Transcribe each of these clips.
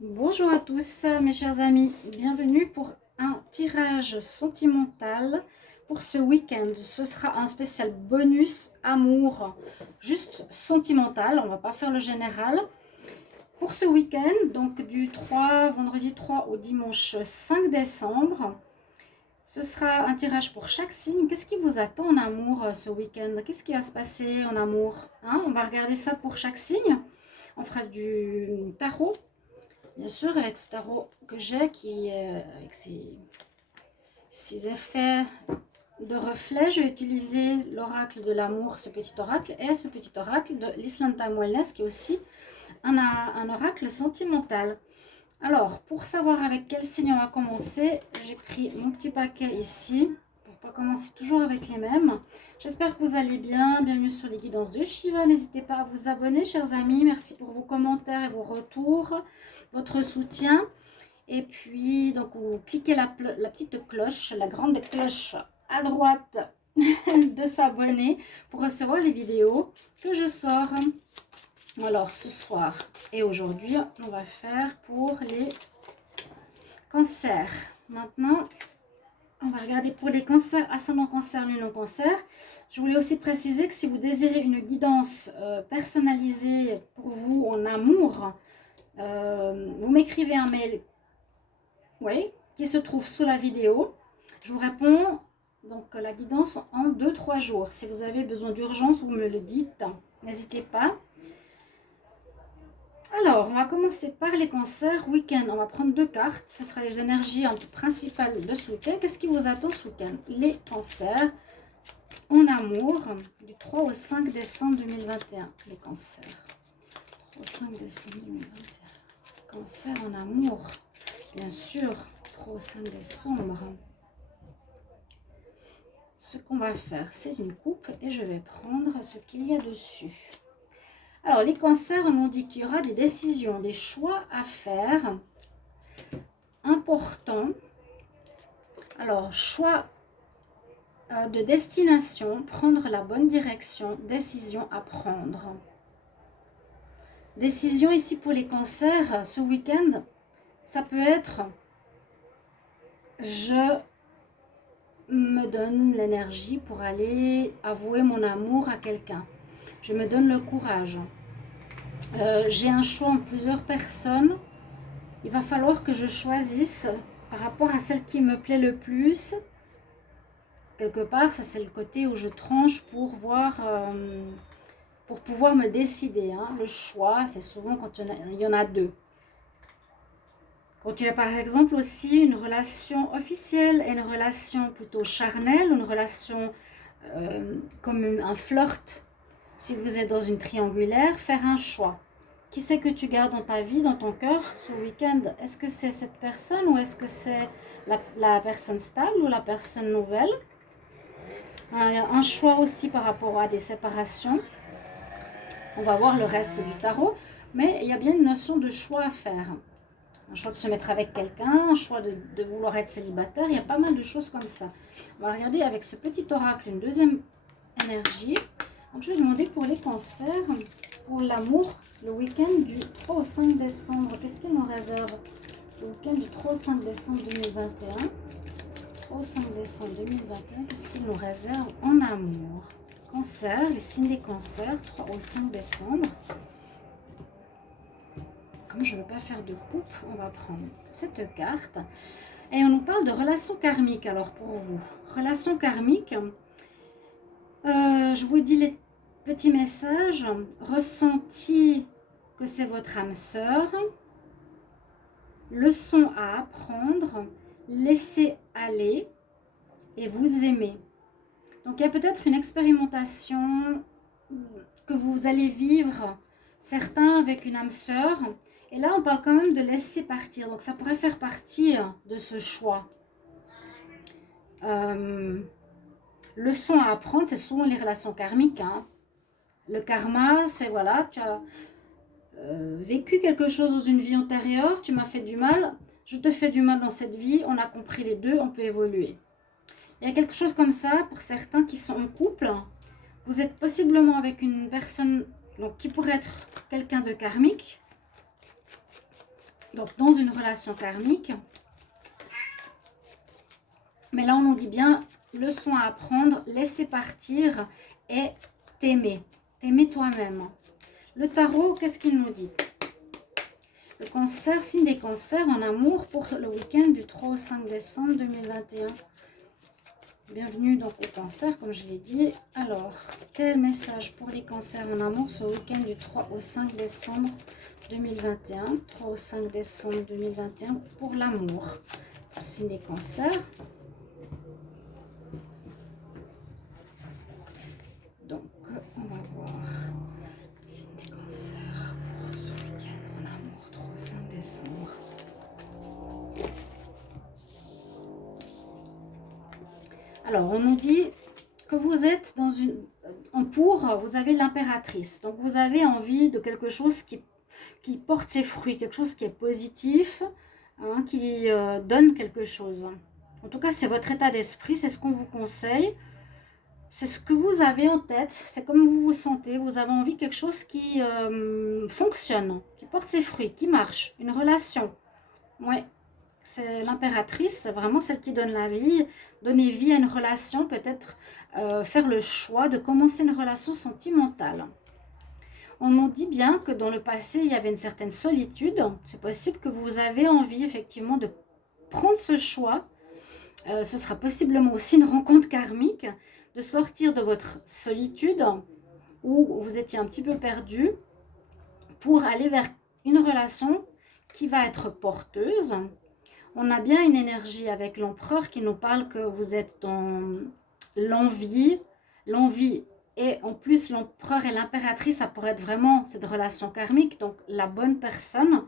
Bonjour à tous mes chers amis, bienvenue pour un tirage sentimental pour ce week-end. Ce sera un spécial bonus amour, juste sentimental, on va pas faire le général. Pour ce week-end, donc du vendredi 3 au dimanche 5 décembre, ce sera un tirage pour chaque signe. Qu'est-ce qui vous attend en amour ce week-end? Qu'est-ce qui va se passer en amour, hein? On va regarder ça pour chaque signe. On fera du tarot. Bien sûr, avec ce tarot que j'ai, avec ses effets de reflet, je vais utiliser l'oracle de l'amour, ce petit oracle, et ce petit oracle de l'Island Time Wellness, qui est aussi un oracle sentimental. Alors, pour savoir avec quel signe on va commencer, j'ai pris mon petit paquet ici, pour pas commencer toujours avec les mêmes. J'espère que vous allez bien. Bienvenue sur les guidances de Shiva. N'hésitez pas à vous abonner, chers amis. Merci pour vos commentaires et vos retours, votre soutien. Et puis, donc, vous cliquez la petite cloche, la grande cloche à droite de s'abonner pour recevoir les vidéos que je sors. Alors, ce soir et aujourd'hui, on va faire pour les cancers. Maintenant, on va regarder pour les cancers, ascendant cancer, lune en cancer. Je voulais aussi préciser que si vous désirez une guidance personnalisée pour vous en amour, vous m'écrivez un mail, oui, qui se trouve sous la vidéo. Je vous réponds donc la guidance en 2-3 jours. Si vous avez besoin d'urgence, vous me le dites. N'hésitez pas. Alors, on va commencer par les cancers. Week-end, on va prendre 2 cartes. Ce sera les énergies principales de ce week-end. Qu'est-ce qui vous attend ce week-end? Les cancers en amour du 3 au 5 décembre 2021. Les cancers. 3 au 5 décembre 2021. Cancer en amour. Bien sûr, 3 au 5 décembre. Ce qu'on va faire, c'est une coupe et je vais prendre ce qu'il y a dessus. Alors, les cancers, on nous dit qu'il y aura des décisions, des choix à faire importants. Alors, choix de destination, prendre la bonne direction, décision à prendre. Décision ici pour les cancers, ce week-end, ça peut être je me donne l'énergie pour aller avouer mon amour à quelqu'un. Je me donne le courage. J'ai un choix entre plusieurs personnes. Il va falloir que je choisisse par rapport à celle qui me plaît le plus. Quelque part, ça c'est le côté où je tranche pour voir, pour pouvoir me décider. Hein. Le choix, c'est souvent quand il y en a deux. Quand tu as par exemple aussi une relation officielle et une relation plutôt charnelle, une relation comme un flirt, si vous êtes dans une triangulaire, faire un choix. Qui c'est que tu gardes dans ta vie, dans ton cœur ce week-end? Est-ce que c'est cette personne ou est-ce que c'est la personne stable ou la personne nouvelle? Un choix aussi par rapport à des séparations. On va voir le reste du tarot, mais il y a bien une notion de choix à faire. Un choix de se mettre avec quelqu'un, un choix de vouloir être célibataire, il y a pas mal de choses comme ça. On va regarder avec ce petit oracle une deuxième énergie. Donc je vais demander pour les cancers, pour l'amour, le week-end du 3 au 5 décembre. Qu'est-ce qu'il nous réserve? Le week-end du 3 au 5 décembre 2021. 3 au 5 décembre 2021, qu'est-ce qu'il nous réserve en amour? Cancer, les signes des cancers, 3 au 5 décembre. Comme je ne veux pas faire de coupe, on va prendre cette carte. Et on nous parle de relations karmiques. Alors pour vous, relations karmiques, je vous dis les petits messages. Ressenti que c'est votre âme sœur. Leçon à apprendre. Laissez aller et vous aimer. Donc il y a peut-être une expérimentation que vous allez vivre, certains avec une âme sœur. Et là, on parle quand même de laisser partir. Donc, ça pourrait faire partie de ce choix. Leçon à apprendre, c'est souvent les relations karmiques. Hein. Le karma, c'est voilà, tu as vécu quelque chose dans une vie antérieure, tu m'as fait du mal, je te fais du mal dans cette vie, on a compris les deux, on peut évoluer. Il y a quelque chose comme ça pour certains qui sont en couple. Vous êtes possiblement avec une personne donc, qui pourrait être quelqu'un de karmique. Donc, dans une relation karmique. Mais là, on nous dit bien, leçon à apprendre, laisser partir et t'aimer. T'aimer toi-même. Le tarot, qu'est-ce qu'il nous dit? Le cancer, signe des cancers en amour pour le week-end du 3 au 5 décembre 2021. Bienvenue donc au cancer, comme je l'ai dit. Alors, quel message pour les cancers en amour ce week-end du 3 au 5 décembre 2021? 3 au 5 décembre 2021 pour l'amour. Signe des cancers. Donc, on va voir. Signe des cancers pour ce week-end en amour, 3 au 5 décembre. Alors, on nous dit que vous êtes dans une... vous avez l'impératrice. Donc, vous avez envie de quelque chose qui porte ses fruits, quelque chose qui est positif, hein, qui donne quelque chose. En tout cas, c'est votre état d'esprit, c'est ce qu'on vous conseille. C'est ce que vous avez en tête, c'est comme vous vous sentez. Vous avez envie de quelque chose qui fonctionne, qui porte ses fruits, qui marche. Une relation. Ouais. C'est l'impératrice, c'est vraiment celle qui donne la vie, donner vie à une relation, peut-être faire le choix de commencer une relation sentimentale. On nous dit bien que dans le passé, il y avait une certaine solitude. C'est possible que vous avez envie effectivement de prendre ce choix. Ce sera possiblement aussi une rencontre karmique, de sortir de votre solitude où vous étiez un petit peu perdu pour aller vers une relation qui va être porteuse. On a bien une énergie avec l'empereur qui nous parle que vous êtes dans l'envie. L'envie et en plus l'empereur et l'impératrice, ça pourrait être vraiment cette relation karmique. Donc la bonne personne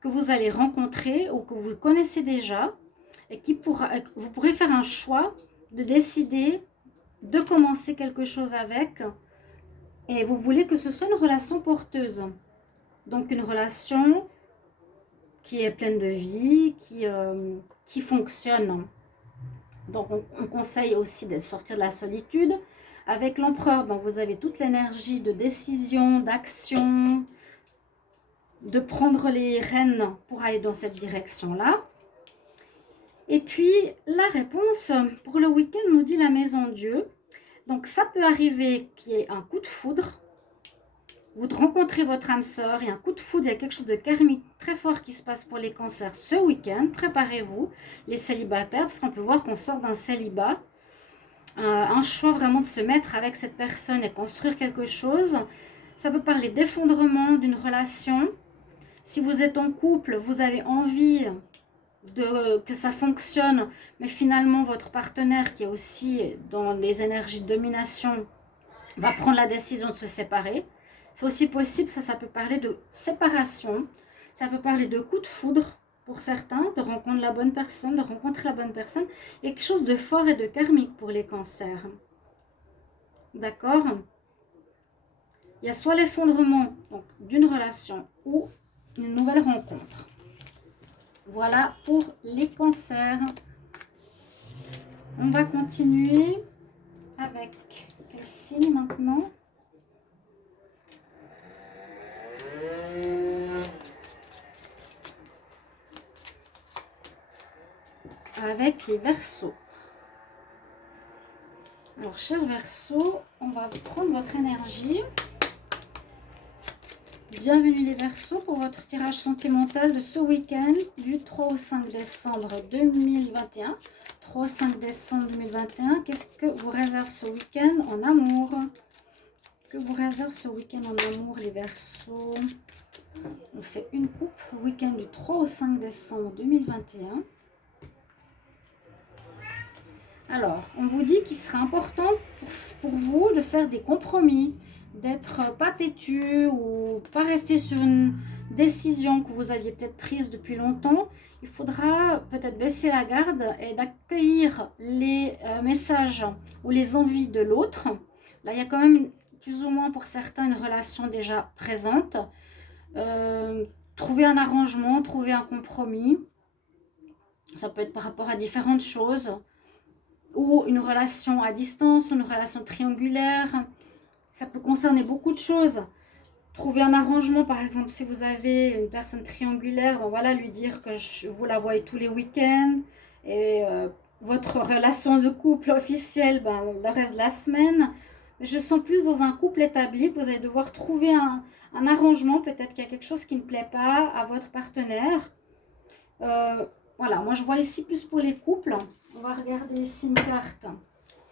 que vous allez rencontrer ou que vous connaissez déjà et vous pourrez faire un choix de décider de commencer quelque chose avec. Et vous voulez que ce soit une relation porteuse. Donc une relation qui est pleine de vie, qui fonctionne. Donc on conseille aussi de sortir de la solitude. Avec l'empereur, vous avez toute l'énergie de décision, d'action, de prendre les rênes pour aller dans cette direction-là. Et puis la réponse pour le week-end nous dit la maison Dieu. Donc ça peut arriver qu'il y ait un coup de foudre. Vous rencontrez votre âme sœur, il y a un coup de foudre, il y a quelque chose de karmique très fort qui se passe pour les cancers ce week-end. Préparez-vous, les célibataires, parce qu'on peut voir qu'on sort d'un célibat. Un choix vraiment de se mettre avec cette personne et construire quelque chose. Ça peut parler d'effondrement d'une relation. Si vous êtes en couple, vous avez envie que ça fonctionne, mais finalement votre partenaire qui est aussi dans les énergies de domination va prendre la décision de se séparer. C'est aussi possible, ça peut parler de séparation, ça peut parler de coup de foudre pour certains, de rencontrer la bonne personne, Il y a quelque chose de fort et de karmique pour les cancers. D'accord? Il y a soit l'effondrement d'une relation ou une nouvelle rencontre. Voilà pour les cancers. On va continuer avec quel signe maintenant? Avec les Verseaux. Alors, chers Verseaux, on va prendre votre énergie. Bienvenue les Verseaux pour votre tirage sentimental de ce week-end du 3 au 5 décembre 2021. 3 au 5 décembre 2021, qu'est-ce que vous réserve ce week-end en amour? Que vous réserve ce week-end en amour les Verseaux? On fait une coupe, week-end du 3 au 5 décembre 2021. Alors, on vous dit qu'il sera important pour vous de faire des compromis, d'être pas têtu ou pas rester sur une décision que vous aviez peut-être prise depuis longtemps. Il faudra peut-être baisser la garde et d'accueillir les messages ou les envies de l'autre. Là, il y a quand même plus ou moins pour certains une relation déjà présente. Trouver un arrangement, trouver un compromis. Ça peut être par rapport à différentes choses. Ou une relation à distance, ou une relation triangulaire. Ça peut concerner beaucoup de choses. trouver un arrangement, par exemple, si vous avez une personne triangulaire, bon, voilà, lui dire que vous la voyez tous les week-ends et votre relation de couple officielle, ben, le reste de la semaine. Mais je sens plus dans un couple établi que vous allez devoir trouver un arrangement. Peut-être qu'il y a quelque chose qui ne plaît pas à votre partenaire. Voilà, moi je vois ici plus pour les couples. On va regarder ici une carte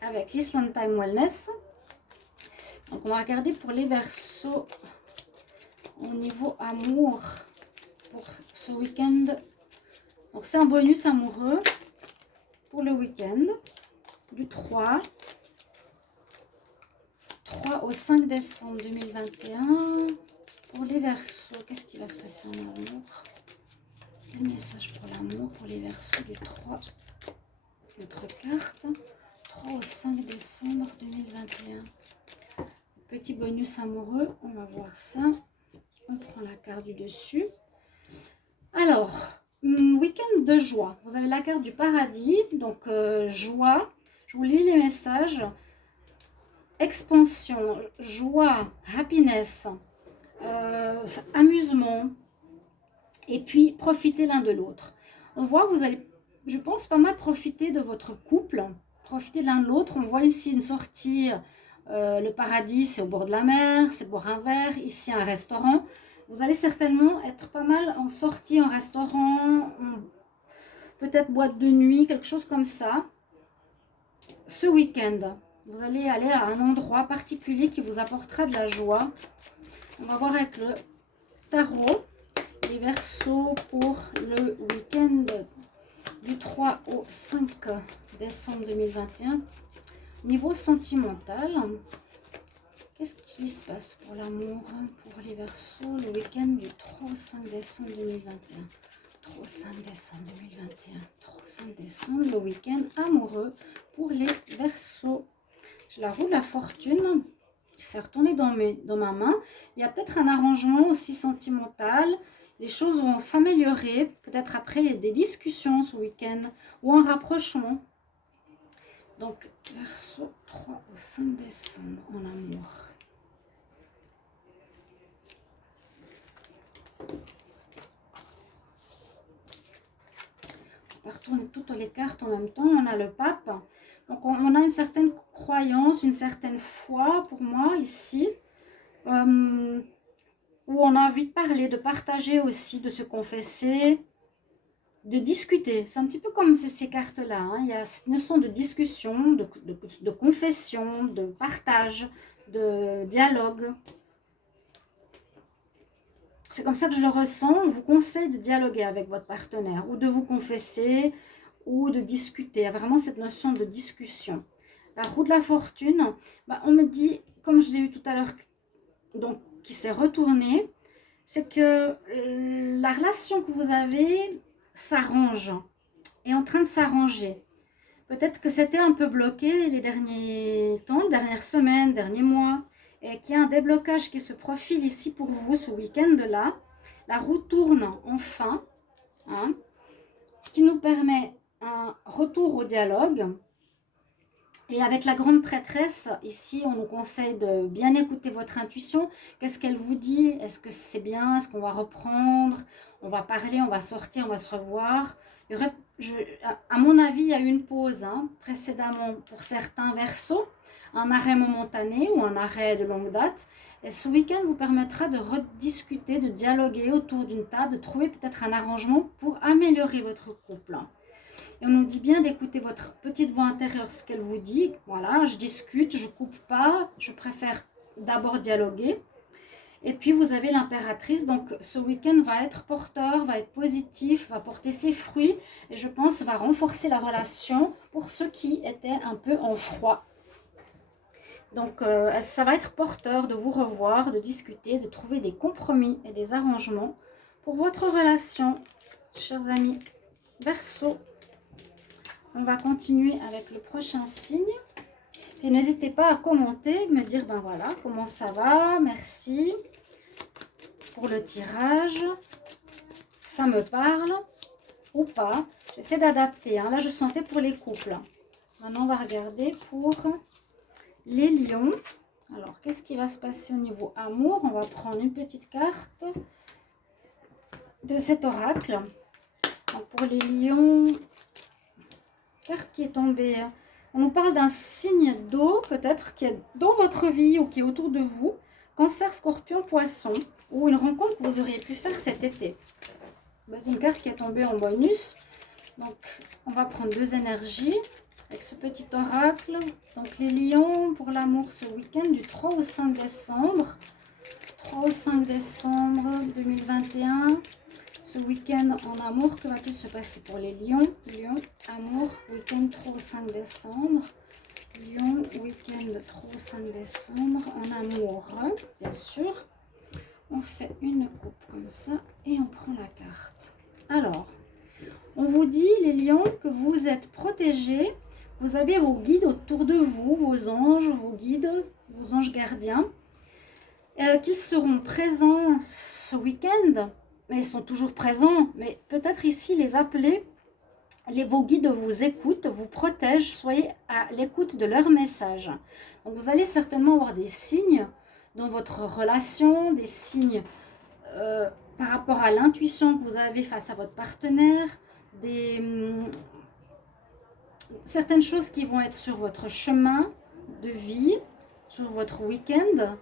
avec l'Island Time Wellness. Donc on va regarder pour les Verseaux au niveau amour pour ce week-end. Donc c'est un bonus amoureux pour le week-end du 3 au 5 décembre 2021. Pour les Verseaux, qu'est-ce qui va se passer en amour? Quel message pour l'amour pour les Verseaux du 3? Notre carte 3 au 5 décembre 2021. Petit bonus amoureux, on va voir ça. On prend la carte du dessus. Alors, week-end de joie. Vous avez la carte du paradis, donc joie. Je vous lis les messages. Expansion, joie, happiness, amusement. Et puis, profiter l'un de l'autre. On voit que vous allez, je pense, pas mal profiter de votre couple. Profiter l'un de l'autre. On voit ici une sortie. Le paradis, c'est au bord de la mer. C'est boire un verre. Ici, un restaurant. Vous allez certainement être pas mal en sortie, en restaurant, peut-être boîte de nuit, quelque chose comme ça. Ce week-end, vous allez aller à un endroit particulier qui vous apportera de la joie. On va voir avec le tarot les Verseaux pour le week-end du 3 au 5 décembre 2021. Niveau sentimental, qu'est-ce qui se passe pour l'amour, pour les Verseaux, le week-end du 3 au 5 décembre 2021? 3 au 5 décembre 2021. 3 au 5 décembre, le week-end amoureux pour les Verseaux. J'ai la roue de la fortune qui s'est retournée dans ma main. Il y a peut-être un arrangement aussi sentimental. Les choses vont s'améliorer. Peut-être après, il y a des discussions ce week-end ou un rapprochement. Donc, Verseau 3 au 5 décembre en amour. On va retourner toutes les cartes en même temps. On a le pape. Donc, on a une certaine croyance, une certaine foi pour moi ici. Où on a envie de parler, de partager aussi, de se confesser, de discuter. C'est un petit peu comme ces cartes-là. Hein. Il y a cette notion de discussion, de confession, de partage, de dialogue. C'est comme ça que je le ressens. On vous conseille de dialoguer avec votre partenaire ou de vous confesser ou de discuter. Il y a vraiment cette notion de discussion. La roue de la fortune, bah, on me dit, comme je l'ai eu tout à l'heure, donc qui s'est retournée, c'est que la relation que vous avez s'arrange, est en train de s'arranger. Peut-être que c'était un peu bloqué les derniers temps, les dernières semaines, derniers mois, et qu'il y a un déblocage qui se profile ici pour vous ce week-end-là. La roue tourne enfin, hein, qui nous permet un retour au dialogue. Et avec la grande prêtresse, ici, on nous conseille de bien écouter votre intuition. Qu'est-ce qu'elle vous dit? Est-ce que c'est bien? Est-ce qu'on va reprendre? On va parler, on va sortir, on va se revoir. Il y aurait, à mon avis, il y a eu une pause précédemment pour certains Verseaux, un arrêt momentané ou un arrêt de longue date. Et ce week-end vous permettra de rediscuter, de dialoguer autour d'une table, de trouver peut-être un arrangement pour améliorer votre couple. Et on nous dit bien d'écouter votre petite voix intérieure, ce qu'elle vous dit. Voilà, je discute, je coupe pas, je préfère d'abord dialoguer. Et puis vous avez l'impératrice, donc ce week-end va être porteur, va être positif, va porter ses fruits. Et je pense va renforcer la relation pour ceux qui étaient un peu en froid. Donc ça va être porteur de vous revoir, de discuter, de trouver des compromis et des arrangements pour votre relation, chers amis Verseau. On va continuer avec le prochain signe. Et n'hésitez pas à commenter, me dire, ben voilà, comment ça va, merci pour le tirage. Ça me parle ou pas. J'essaie d'adapter. Hein. Là, je sentais pour les couples. Maintenant, on va regarder pour les lions Alors, qu'est-ce qui va se passer au niveau amour? On va prendre une petite carte de cet oracle. Donc, pour les lions, carte qui est tombée. On nous parle d'un signe d'eau, peut-être, qui est dans votre vie ou qui est autour de vous. Cancer, scorpion, poisson. Ou une rencontre que vous auriez pu faire cet été. C'est une carte qui est tombée en bonus. Donc, on va prendre deux énergies avec ce petit oracle. Donc, les lions, pour l'amour ce week-end, du 3 au 5 décembre. 3 au 5 décembre 2021. Ce week-end en amour, que va-t-il se passer pour les lions? Lion, amour, week-end 3 au 5 décembre. Lion, week-end 3 au 5 décembre en amour, bien sûr. On fait une coupe comme ça et on prend la carte. Alors, on vous dit, les lions, que vous êtes protégés. Vous avez vos guides autour de vous, vos anges, vos guides, vos anges gardiens. Qu'ils seront présents ce week-end. Mais ils sont toujours présents. Mais peut-être ici, les appeler, vos guides vous écoutent, vous protègent. Soyez à l'écoute de leurs messages. Donc, vous allez certainement avoir des signes dans votre relation, des signes par rapport à l'intuition que vous avez face à votre partenaire, certaines choses qui vont être sur votre chemin de vie, sur votre week-end,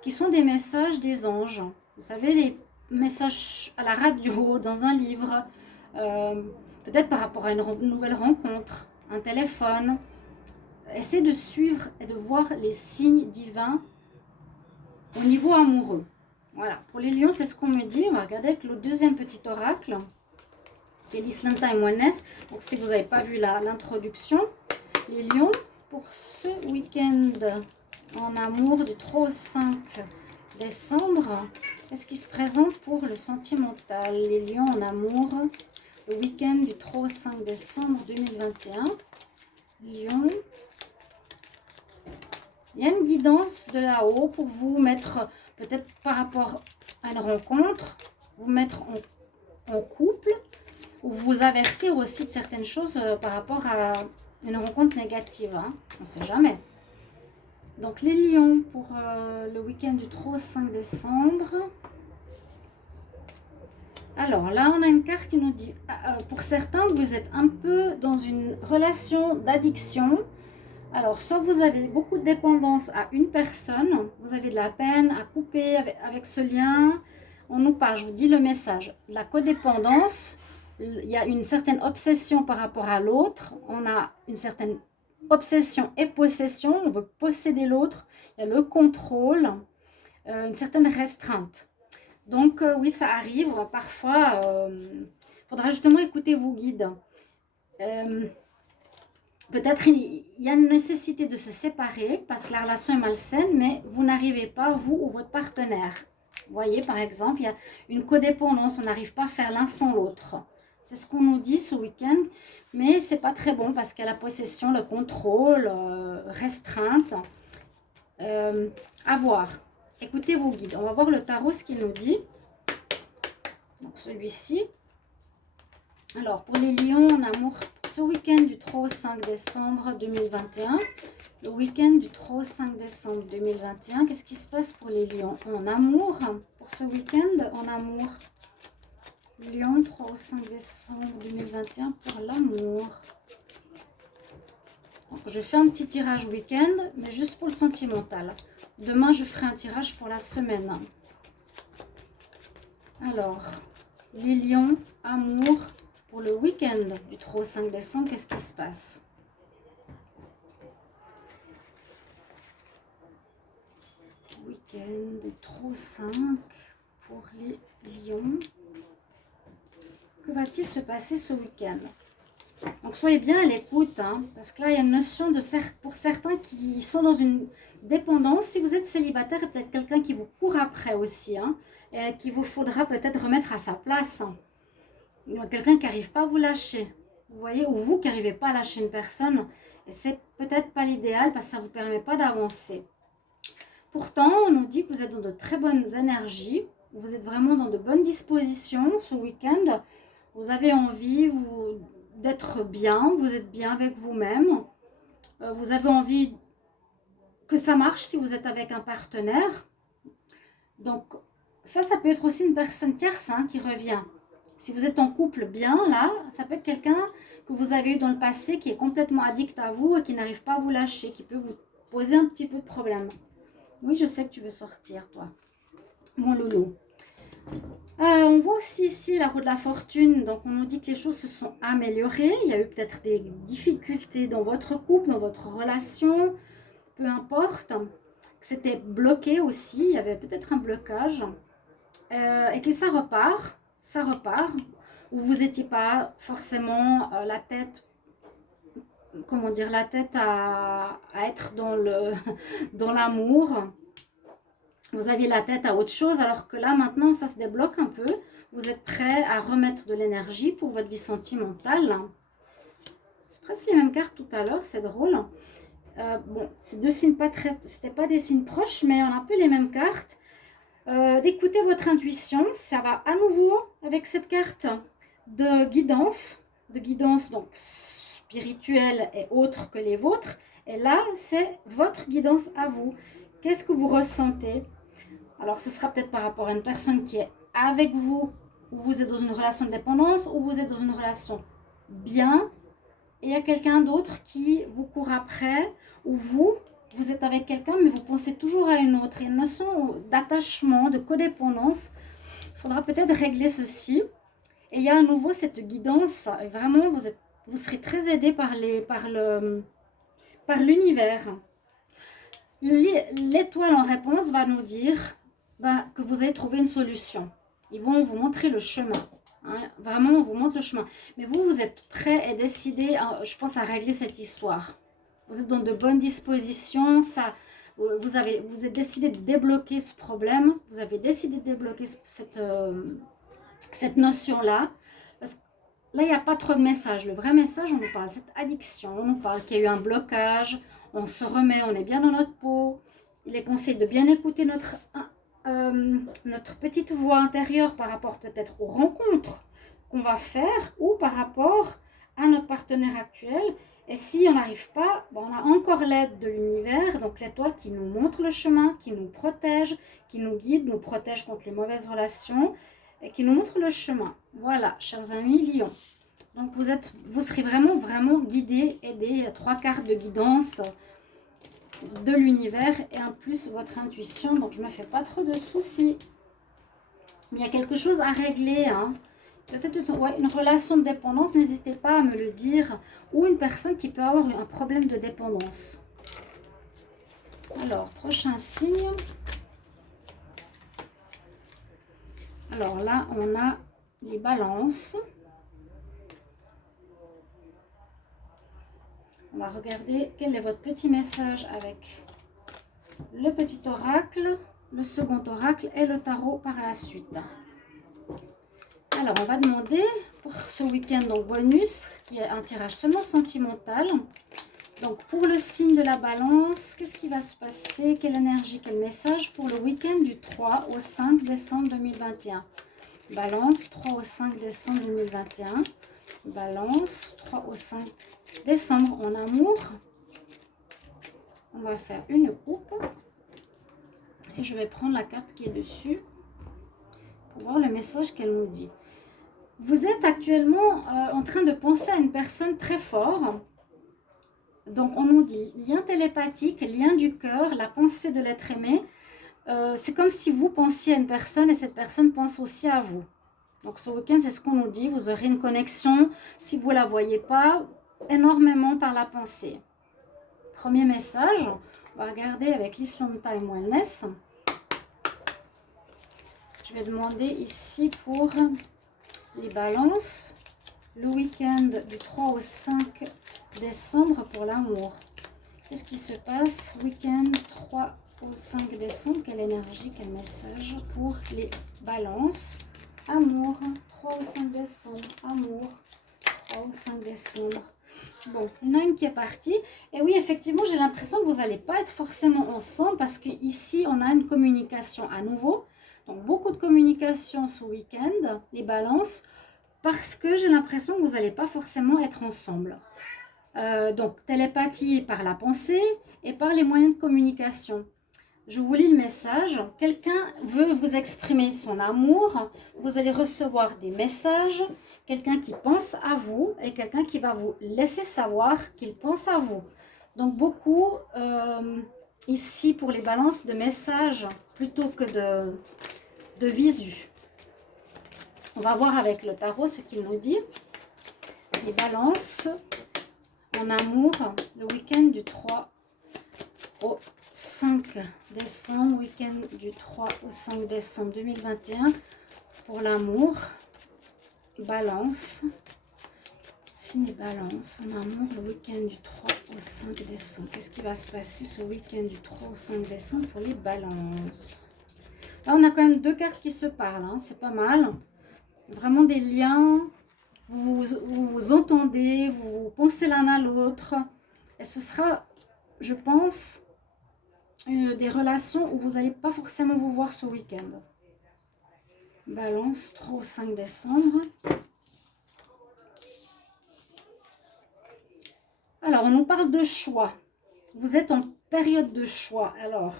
qui sont des messages des anges. Vous savez, les messages à la radio, dans un livre, peut-être par rapport à une nouvelle rencontre, un téléphone. Essayez de suivre et de voir les signes divins au niveau amoureux. Voilà, pour les lions, c'est ce qu'on me dit. On va regarder avec le deuxième petit oracle, qui est l'Islanta et Moines. Donc, si vous n'avez pas vu l'introduction, les lions, pour ce week-end en amour du 3 au 5 décembre, qu'est-ce qui se présente pour le sentimental? Les lions en amour, le week-end du 3 au 5 décembre 2021. Lion. Il y a une guidance de là-haut pour vous mettre, peut-être par rapport à une rencontre, vous mettre en couple, ou vous avertir aussi de certaines choses par rapport à une rencontre négative. Hein. On ne sait jamais. Donc les lions pour le week-end du 3 au 5 décembre. Alors là, on a une carte qui nous dit, pour certains, vous êtes un peu dans une relation d'addiction. Alors, soit vous avez beaucoup de dépendance à une personne, vous avez de la peine à couper avec ce lien. On nous parle, je vous dis le message, la codépendance, il y a une certaine obsession par rapport à l'autre, on a une certaine obsession et possession, on veut posséder l'autre, il y a le contrôle, une certaine restreinte. Donc oui, ça arrive, parfois, il faudra justement écouter vos guides. Peut-être il y a une nécessité de se séparer parce que la relation est malsaine, mais vous n'arrivez pas, vous ou votre partenaire. Vous voyez, par exemple, il y a une codépendance, on n'arrive pas à faire l'un sans l'autre. C'est ce qu'on nous dit ce week-end, mais c'est pas très bon parce qu'il y a la possession, le contrôle, restreinte. À voir. Écoutez vos guides. On va voir le tarot, ce qu'il nous dit. Donc celui-ci. Alors, pour les lions en amour, ce week-end du 3 au 5 décembre 2021, le week-end du 3 au 5 décembre 2021, qu'est-ce qui se passe pour les lions en amour? Pour ce week-end en amour, Lion, 3 au 5 décembre 2021 pour l'amour. Je fais un petit tirage week-end, mais juste pour le sentimental. Demain, je ferai un tirage pour la semaine. Alors, les lions, amour, pour le week-end du 3 au 5 décembre, qu'est-ce qui se passe? Week-end du 3 au 5 pour les lions. Que va-t-il se passer ce week-end? Donc, soyez bien à l'écoute, hein, parce que là, il y a une notion de pour certains qui sont dans une dépendance. Si vous êtes célibataire, il y a peut-être quelqu'un qui vous court après aussi, hein, et qu'il vous faudra peut-être remettre à sa place. Hein. Il y a quelqu'un qui n'arrive pas à vous lâcher, vous voyez, ou vous qui n'arrivez pas à lâcher une personne. Et c'est peut-être pas l'idéal parce que ça ne vous permet pas d'avancer. Pourtant, on nous dit que vous êtes dans de très bonnes énergies, vous êtes vraiment dans de bonnes dispositions ce week-end. Vous avez envie d'être bien, vous êtes bien avec vous-même. Vous avez envie que ça marche si vous êtes avec un partenaire. Donc, ça peut être aussi une personne tierce hein, qui revient. Si vous êtes en couple bien, là, ça peut être quelqu'un que vous avez eu dans le passé qui est complètement addict à vous et qui n'arrive pas à vous lâcher, qui peut vous poser un petit peu de problème. Oui, je sais que tu veux sortir, toi, mon loulou. On voit aussi ici la roue de la fortune, donc on nous dit que les choses se sont améliorées. Il y a eu peut-être des difficultés dans votre couple, dans votre relation, peu importe. Que c'était bloqué aussi, il y avait peut-être un blocage. Et que ça repart. Où vous n'étiez pas forcément la tête, comment dire, la tête à être dans l'amour. Vous aviez la tête à autre chose, alors que là, maintenant, ça se débloque un peu. Vous êtes prêt à remettre de l'énergie pour votre vie sentimentale. C'est presque les mêmes cartes tout à l'heure, c'est drôle. Bon, ces deux signes, c'était pas des signes proches, mais on a un peu les mêmes cartes. D'écouter votre intuition, ça va à nouveau avec cette carte de guidance donc spirituelle et autre que les vôtres. Et là, c'est votre guidance à vous. Qu'est-ce que vous ressentez? Alors, ce sera peut-être par rapport à une personne qui est avec vous, ou vous êtes dans une relation de dépendance, ou vous êtes dans une relation bien, et il y a quelqu'un d'autre qui vous court après, ou vous êtes avec quelqu'un, mais vous pensez toujours à une autre. Il y a une notion d'attachement, de codépendance. Il faudra peut-être régler ceci. Et il y a à nouveau cette guidance. Et vraiment, vous serez très aidé par l'univers. L'étoile en réponse va nous dire que vous allez trouver une solution. Ils vont vous montrer le chemin. Hein, vraiment, on vous montre le chemin. Mais vous êtes prêt et décidé, je pense, à régler cette histoire. Vous êtes dans de bonnes dispositions. Vous êtes décidé de débloquer ce problème. Vous avez décidé de débloquer cette notion-là. Parce que là, il n'y a pas trop de messages. Le vrai message, on nous parle de cette addiction. On nous parle qu'il y a eu un blocage. On se remet, on est bien dans notre peau. Il est conseillé de bien écouter notre petite voix intérieure par rapport peut-être aux rencontres qu'on va faire ou par rapport à notre partenaire actuel. Et si on n'arrive pas, on a encore l'aide de l'univers, donc l'étoile qui nous montre le chemin, qui nous protège, qui nous guide, nous protège contre les mauvaises relations et qui nous montre le chemin. Voilà, chers amis Lion. Donc vous serez vraiment, vraiment guidés, aidés. Il y a 3 cartes de guidance de l'univers et en plus votre intuition. Donc je ne me fais pas trop de soucis. Mais il y a quelque chose à régler. Hein. Peut-être une relation de dépendance, n'hésitez pas à me le dire. Ou une personne qui peut avoir un problème de dépendance. Alors, prochain signe. Alors là, on a les balances. On va regarder quel est votre petit message avec le petit oracle, le second oracle et le tarot par la suite. Alors, on va demander pour ce week-end donc bonus, qui est un tirage seulement sentimental. Donc, pour le signe de la balance, qu'est-ce qui va se passer? Quelle énergie, quel message pour le week-end du 3 au 5 décembre 2021? Balance, 3 au 5 décembre 2021. Balance, 3 au 5 décembre en amour. On va faire une coupe. Et je vais prendre la carte qui est dessus pour voir le message qu'elle nous dit. Vous êtes actuellement en train de penser à une personne très fort. Donc, on nous dit lien télépathique, lien du cœur, la pensée de l'être aimé. C'est comme si vous pensiez à une personne et cette personne pense aussi à vous. Donc, ce week-end, c'est ce qu'on nous dit. Vous aurez une connexion, si vous ne la voyez pas, énormément par la pensée. Premier message, on va regarder avec l'Island Time Wellness. Je vais demander ici pour les balances, le week-end du 3 au 5 décembre pour l'amour. Qu'est-ce qui se passe? Week-end 3 au 5 décembre, quelle énergie, quel message pour les balances? Amour, 3 au 5 décembre, amour, 3 au 5 décembre. Bon, il y en a une qui est partie. Et oui, effectivement, j'ai l'impression que vous n'allez pas être forcément ensemble parce qu'ici, on a une communication à nouveau. Donc, beaucoup de communication ce week-end, les balances, parce que j'ai l'impression que vous n'allez pas forcément être ensemble. Donc, télépathie par la pensée et par les moyens de communication. Je vous lis le message. Quelqu'un veut vous exprimer son amour. Vous allez recevoir des messages. Quelqu'un qui pense à vous et quelqu'un qui va vous laisser savoir qu'il pense à vous. Donc, beaucoup ici pour les balances de messages plutôt que de visu. On va voir avec le tarot ce qu'il nous dit. Les balances en amour, le week-end du 3 au 5 décembre, week-end du 3 au 5 décembre 2021 pour l'amour. Balance, signe balance en amour, le week-end du 3 au 5 décembre. Qu'est-ce qui va se passer ce week-end du 3 au 5 décembre pour les balances? Là, on a quand même deux cartes qui se parlent, hein, c'est pas mal. Vraiment des liens, vous entendez, vous pensez l'un à l'autre. Et ce sera, je pense, des relations où vous n'allez pas forcément vous voir ce week-end. Balance, 3 au 5 décembre. Alors, on nous parle de choix. Vous êtes en période de choix. Alors,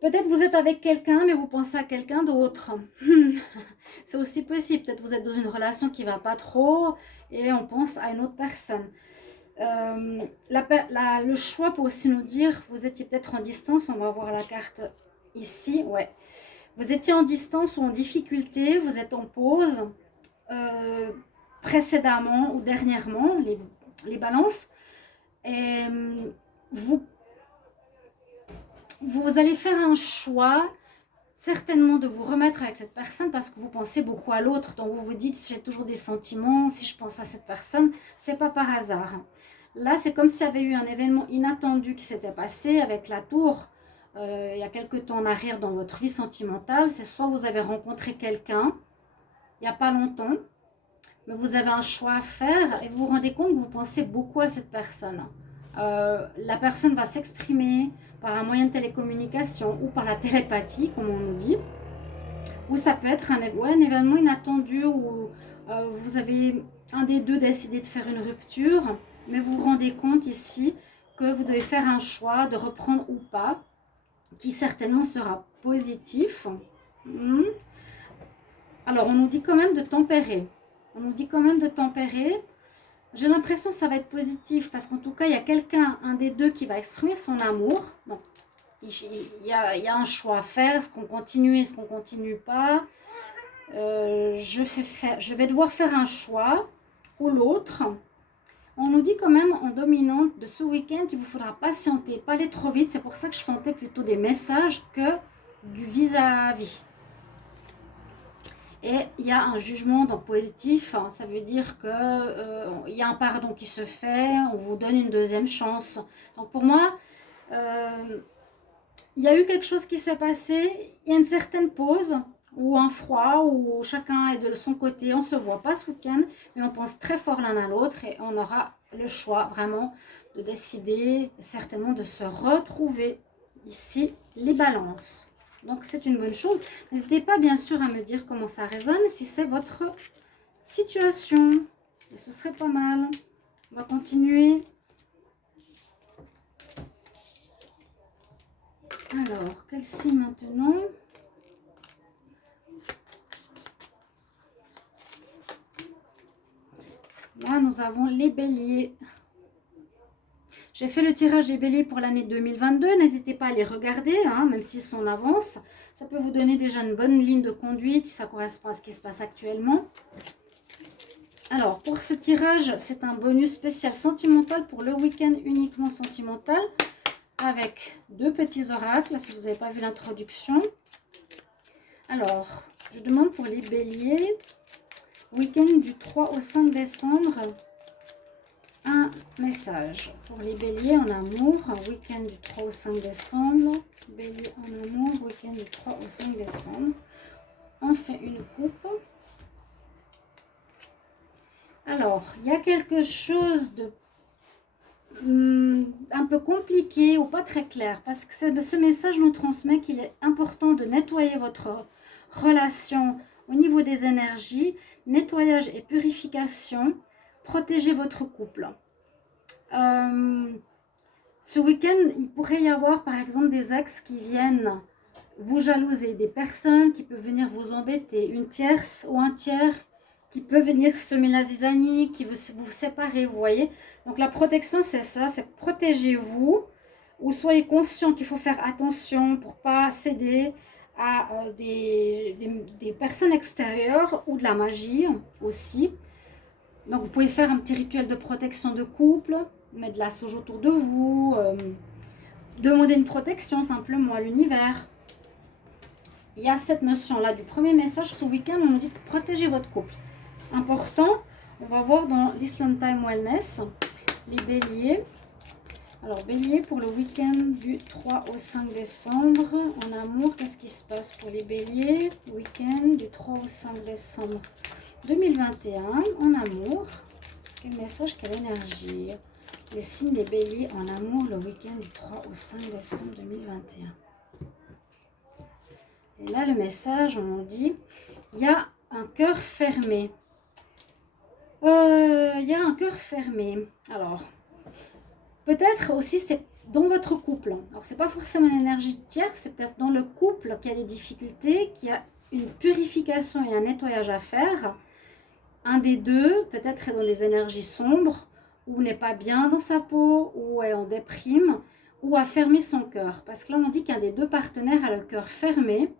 peut-être vous êtes avec quelqu'un, mais vous pensez à quelqu'un d'autre. C'est aussi possible. Peut-être vous êtes dans une relation qui ne va pas trop et on pense à une autre personne. Le choix peut aussi nous dire, vous étiez peut-être en distance. On va voir la carte ici. Ouais. Vous étiez en distance ou en difficulté. Vous êtes en pause précédemment ou dernièrement, les balances. Et vous allez faire un choix certainement de vous remettre avec cette personne parce que vous pensez beaucoup à l'autre. Donc vous vous dites, j'ai toujours des sentiments, si je pense à cette personne, c'est pas par hasard. Là, c'est comme s'il y avait eu un événement inattendu qui s'était passé avec la tour il y a quelque temps en arrière dans votre vie sentimentale. C'est soit vous avez rencontré quelqu'un il n'y a pas longtemps, mais vous avez un choix à faire et vous vous rendez compte que vous pensez beaucoup à cette personne. La personne va s'exprimer par un moyen de télécommunication ou par la télépathie, comme on nous dit. Ou ça peut être un événement inattendu où vous avez un des deux décidé de faire une rupture, mais vous vous rendez compte ici que vous devez faire un choix de reprendre ou pas, qui certainement sera positif. Alors, on nous dit quand même de tempérer. On nous dit quand même de tempérer. J'ai l'impression que ça va être positif parce qu'en tout cas, il y a quelqu'un, un des deux, qui va exprimer son amour. Donc, il y a un choix à faire. Est-ce qu'on continue, est-ce qu'on ne continue pas? Je vais devoir faire un choix ou l'autre. On nous dit quand même en dominante de ce week-end qu'il vous faudra patienter, pas aller trop vite. C'est pour ça que je sentais plutôt des messages que du vis-à-vis. Et il y a un jugement donc positif, hein, ça veut dire que il y a un pardon qui se fait, on vous donne une deuxième chance. Donc pour moi, il y a eu quelque chose qui s'est passé, il y a une certaine pause ou un froid où chacun est de son côté, on ne se voit pas ce week-end, mais on pense très fort l'un à l'autre et on aura le choix vraiment de décider, certainement de se retrouver ici, les balances. Donc c'est une bonne chose. N'hésitez pas bien sûr à me dire comment ça résonne, si c'est votre situation. Et ce serait pas mal. On va continuer. Alors, quel signe maintenant? Là, nous avons les béliers. J'ai fait le tirage des béliers pour l'année 2022. N'hésitez pas à les regarder, hein, même s'ils sont en avance. Ça peut vous donner déjà une bonne ligne de conduite si ça correspond à ce qui se passe actuellement. Alors, pour ce tirage, c'est un bonus spécial sentimental pour le week-end uniquement sentimental avec deux petits oracles, si vous n'avez pas vu l'introduction. Alors, je demande pour les béliers, week-end du 3 au 5 décembre, un message pour les béliers en amour, week-end du 3 au 5 décembre, bélier en amour, week-end du 3 au 5 décembre. On fait une coupe. Alors, il y a quelque chose de un peu compliqué ou pas très clair, parce que ce message nous transmet qu'il est important de nettoyer votre relation au niveau des énergies, nettoyage et purification, protéger votre couple. Ce week-end, il pourrait y avoir par exemple des ex qui viennent vous jalouser, des personnes qui peuvent venir vous embêter, une tierce ou un tiers qui peut venir semer la zizanie, qui veut vous séparer, vous voyez. Donc la protection, c'est ça, c'est protégez-vous, ou soyez conscient qu'il faut faire attention pour pas céder à des personnes extérieures ou de la magie aussi. Donc vous pouvez faire un petit rituel de protection de couple, mettre de la sauge autour de vous, demander une protection simplement à l'univers. Il y a cette notion-là du premier message. Ce week-end, on nous dit de protéger votre couple. Important, on va voir dans l'Island Time Wellness, les béliers. Alors, bélier pour le week-end du 3 au 5 décembre. En amour, qu'est-ce qui se passe pour les béliers? Week-end du 3 au 5 décembre 2021. En amour, quel message, quelle énergie? Les signes des béliers en amour le week-end du 3 au 5 décembre 2021. Et là, le message, on nous dit, il y a un cœur fermé. Il y a un cœur fermé. Alors, peut-être aussi, c'est dans votre couple. Alors, c'est pas forcément une énergie de tierce, c'est peut-être dans le couple qu'il y a des difficultés, qu'il y a une purification et un nettoyage à faire. Un des deux, peut-être, est dans des énergies sombres, ou n'est pas bien dans sa peau, ou est en déprime, ou a fermé son cœur. Parce que là, on dit qu'un des deux partenaires a le cœur fermé.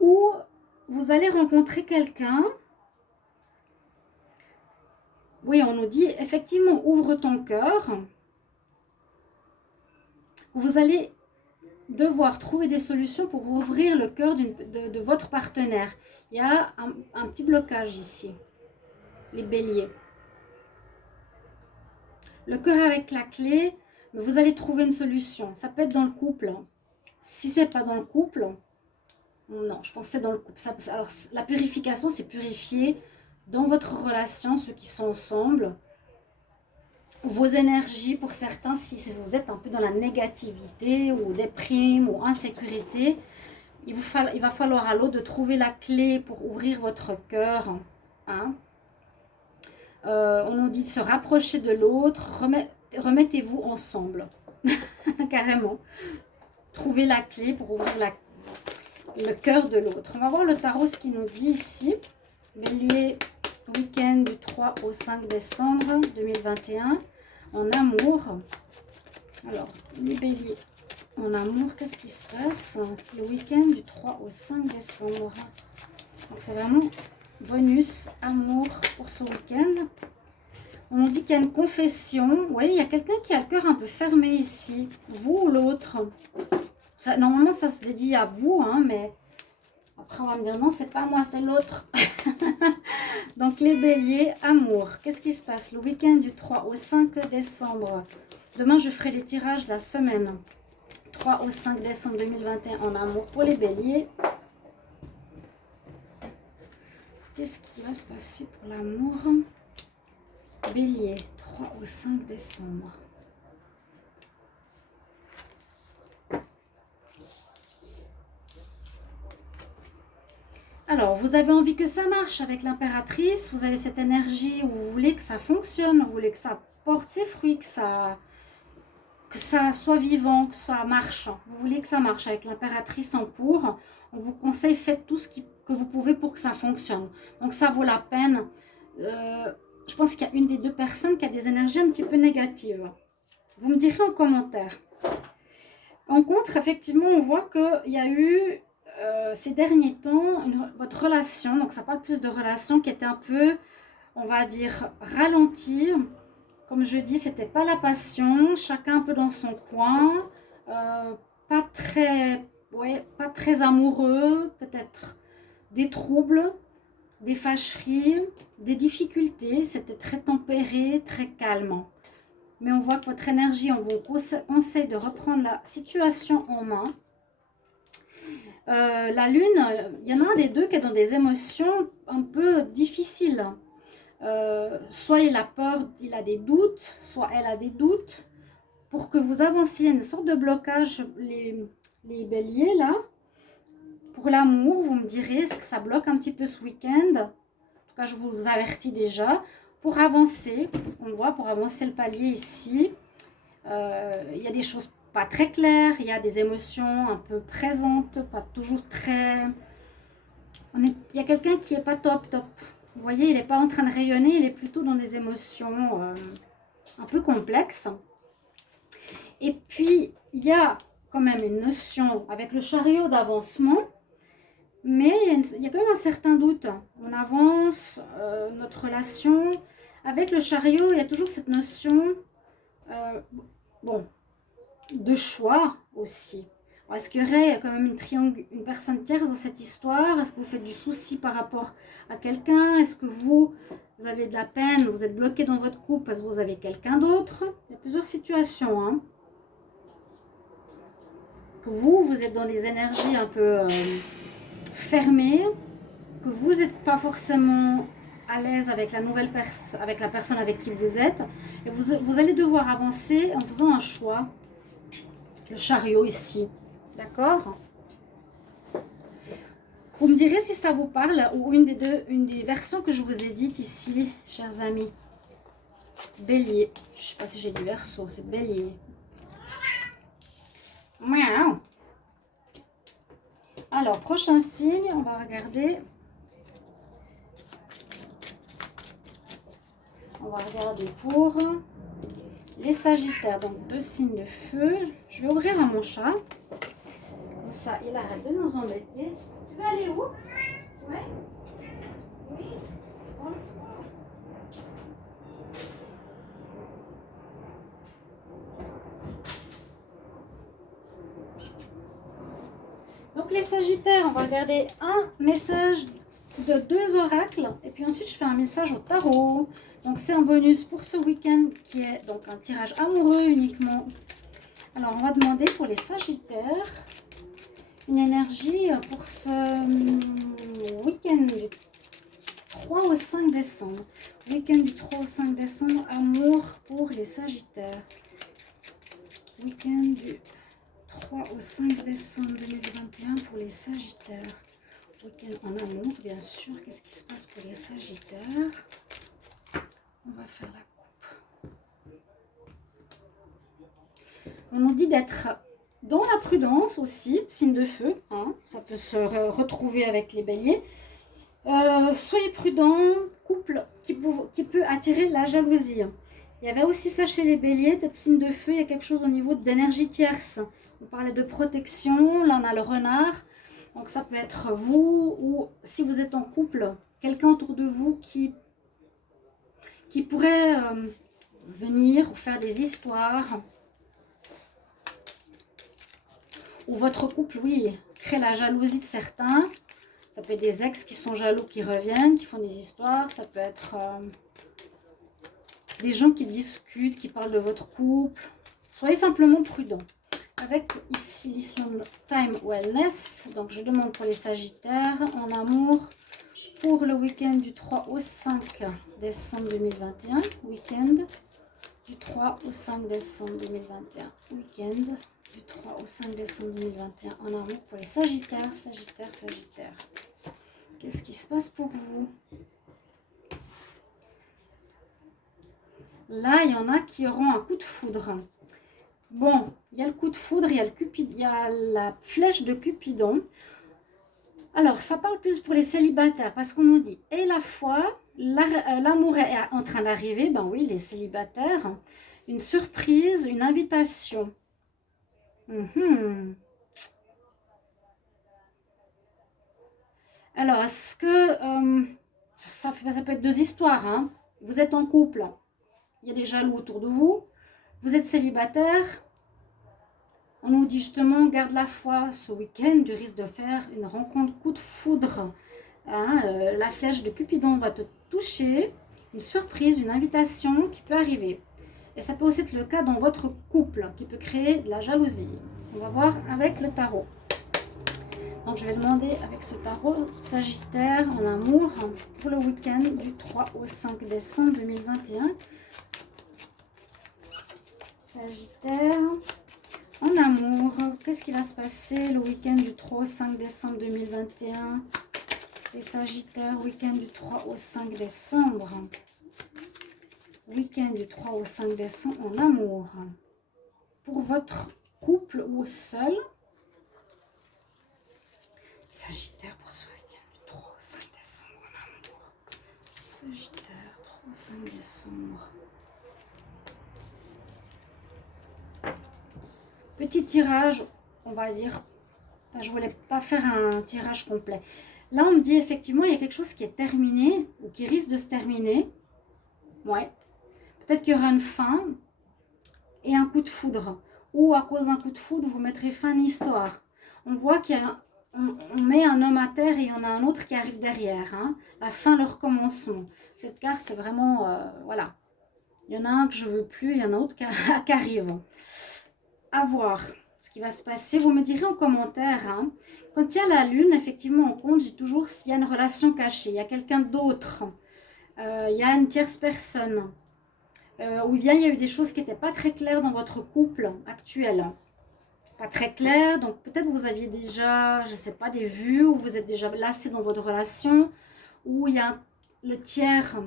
Ou vous allez rencontrer quelqu'un. Oui, on nous dit effectivement, ouvre ton cœur. Vous allez devoir trouver des solutions pour ouvrir le cœur de votre partenaire. Il y a un petit blocage ici, les béliers. Le cœur avec la clé, mais vous allez trouver une solution. Ça peut être dans le couple. Si c'est pas dans le couple, non, je pense que c'est dans le couple. Alors, la purification, c'est purifier dans votre relation, ceux qui sont ensemble, vos énergies pour certains, si vous êtes un peu dans la négativité ou déprime ou insécurité, il va falloir à l'autre de trouver la clé pour ouvrir votre cœur. Hein. On nous dit de se rapprocher de l'autre, remettez-vous ensemble, carrément. Trouvez la clé pour ouvrir le cœur de l'autre. On va voir le tarot, ce qu'il nous dit ici. Bélier, week-end du 3 au 5 décembre 2021. En amour. Alors, les béliers en amour, qu'est-ce qui se passe le week-end du 3 au 5 décembre? Donc, c'est vraiment bonus amour pour ce week-end. On nous dit qu'il y a une confession. Vous voyez, il y a quelqu'un qui a le cœur un peu fermé ici. Vous ou l'autre. Normalement, ça se dédie à vous, hein, mais après, on va me dire non, c'est pas moi, c'est l'autre. Donc, les béliers, amour. Qu'est-ce qui se passe le week-end du 3 au 5 décembre? Demain, je ferai les tirages de la semaine. 3 au 5 décembre 2021 en amour pour les béliers. Qu'est-ce qui va se passer pour l'amour? Bélier, 3 au 5 décembre. Alors, vous avez envie que ça marche avec l'impératrice, vous avez cette énergie où vous voulez que ça fonctionne, vous voulez que ça porte ses fruits, que ça soit vivant, que ça marche. Vous voulez que ça marche avec l'impératrice en pour. On vous conseille, faites tout ce que vous pouvez pour que ça fonctionne. Donc, ça vaut la peine. Je pense qu'il y a une des deux personnes qui a des énergies un petit peu négatives. Vous me direz en commentaire. En contre, effectivement, on voit qu'il y a eu... ces derniers temps, votre relation, donc ça parle plus de relation qui était un peu, on va dire, ralentie. Comme je dis, c'était pas la passion, chacun un peu dans son coin, pas très amoureux, peut-être des troubles, des fâcheries, des difficultés. C'était très tempéré, très calme. Mais on voit que votre énergie, on vous conseille de reprendre la situation en main. La lune, il y en a un des deux qui est dans des émotions un peu difficiles. Soit il a peur, il a des doutes, soit elle a des doutes. Pour que vous avanciez, une sorte de blocage, les béliers là. Pour l'amour, vous me direz, est-ce que ça bloque un petit peu ce week-end? tout cas je vous avertis déjà, pour avancer, parce qu'on voit, pour avancer le palier ici, il y a des choses pas très claires, il y a des émotions un peu présentes, pas toujours très... il y a quelqu'un qui est pas top. Vous voyez, il n'est pas en train de rayonner, il est plutôt dans des émotions un peu complexes. Et puis, il y a quand même une notion avec le chariot d'avancement, mais il y a quand même un certain doute. On avance, notre relation. Avec le chariot, il y a toujours cette notion de choix aussi. Est-ce qu'il y aurait quand même une personne tierce dans cette histoire? Est-ce que vous faites du souci par rapport à quelqu'un? Est-ce que vous avez de la peine? Vous êtes bloqué dans votre couple parce que vous avez quelqu'un d'autre? Il y a plusieurs situations. Hein. Que vous êtes dans les énergies un peu fermées, que vous n'êtes pas forcément à l'aise avec avec la personne avec qui vous êtes, et vous allez devoir avancer en faisant un choix. Le chariot ici, d'accord? Vous me direz si ça vous parle, ou une des versions que je vous ai dites ici, chers amis. Bélier, je ne sais pas si j'ai du verso, c'est bélier. Miaou. Alors, prochain signe, on va regarder. On va regarder pour les Sagittaires, donc 2 signes de feu. Je vais ouvrir à mon chat. Comme ça, il arrête de nous embêter. Tu veux aller où? Ouais. Oui. On le fera. Donc les Sagittaires, on va regarder un message de 2 oracles. Et puis ensuite, je fais un message au tarot. Donc c'est un bonus pour ce week-end qui est donc un tirage amoureux uniquement. Alors on va demander pour les Sagittaires une énergie pour ce week-end du 3 au 5 décembre. Week-end du 3 au 5 décembre, amour pour les Sagittaires. Week-end du 3 au 5 décembre 2021 pour les Sagittaires. Week-end en amour, bien sûr. Qu'est-ce qui se passe pour les Sagittaires? On va faire la coupe. On nous dit d'être dans la prudence aussi, signe de feu. Hein, ça peut se retrouver avec les béliers. Soyez prudents, couple qui peut attirer la jalousie. Il y avait aussi ça chez les béliers, peut-être signe de feu, il y a quelque chose au niveau d'énergie tierce. On parlait de protection, là on a le renard. Donc ça peut être vous ou si vous êtes en couple, quelqu'un autour de vous qui pourrait venir ou faire des histoires. Ou votre couple, oui, crée la jalousie de certains. Ça peut être des ex qui sont jaloux, qui reviennent, qui font des histoires. Ça peut être des gens qui discutent, qui parlent de votre couple. Soyez simplement prudents. Avec ici l'Island Time Wellness. Donc je demande pour les Sagittaires en amour pour le week-end du 3 au 5 décembre 2021. Week-end du 3 au 5 décembre 2021. Week-end du 3 au 5 décembre 2021 en amour pour les Sagittaires. Sagittaires. Qu'est-ce qui se passe pour vous? Là, il y en a qui auront un coup de foudre. Bon, il y a le coup de foudre, il y a la flèche de Cupidon. Alors, ça parle plus pour les célibataires parce qu'on nous dit, et la foi, l'amour est en train d'arriver. Ben oui, les célibataires, une surprise, une invitation. Alors, est-ce que ça peut être 2 histoires, hein? Vous êtes en couple, il y a des jaloux autour de vous. Vous êtes célibataire, on nous dit justement, garde la foi ce week-end, tu risques de faire une rencontre coup de foudre. Hein, la flèche de Cupidon va te toucher, une surprise, une invitation qui peut arriver. Et ça peut aussi être le cas dans votre couple, qui peut créer de la jalousie. On va voir avec le tarot. Donc je vais demander avec ce tarot Sagittaire en amour pour le week-end du 3 au 5 décembre 2021. Sagittaire en amour, qu'est-ce qui va se passer le week-end du 3 au 5 décembre 2021 Les Sagittaires, week-end du 3 au 5 décembre. Week-end du 3 au 5 décembre en amour. Pour votre couple ou seul. Sagittaire pour ce week-end du 3 au 5 décembre en amour. Sagittaire, 3 au 5 décembre. Petit tirage, on va dire. Je ne voulais pas faire un tirage complet. Là, on me dit effectivement, il y a quelque chose qui est terminé ou qui risque de se terminer. Ouais. Peut-être qu'il y aura une fin et un coup de foudre. Ou à cause d'un coup de foudre, vous mettrez fin à une histoire. On voit qu'il y a on met un homme à terre et il y en a un autre qui arrive derrière. Hein. La fin, le recommencement. Cette carte, c'est vraiment... voilà. Il y en a un que je ne veux plus, il y en a un autre qui arrive. À voir ce qui va se passer. Vous me direz en commentaire. Hein. Quand il y a la lune, effectivement, on compte, j'ai toujours s'il y a une relation cachée. Il y a quelqu'un d'autre. Il y a une tierce personne. Ou bien il y a eu des choses qui n'étaient pas très claires dans votre couple actuel. Pas très clair, donc peut-être vous aviez déjà, je ne sais pas, des vues, ou vous êtes déjà lassé dans votre relation, ou il y a le tiers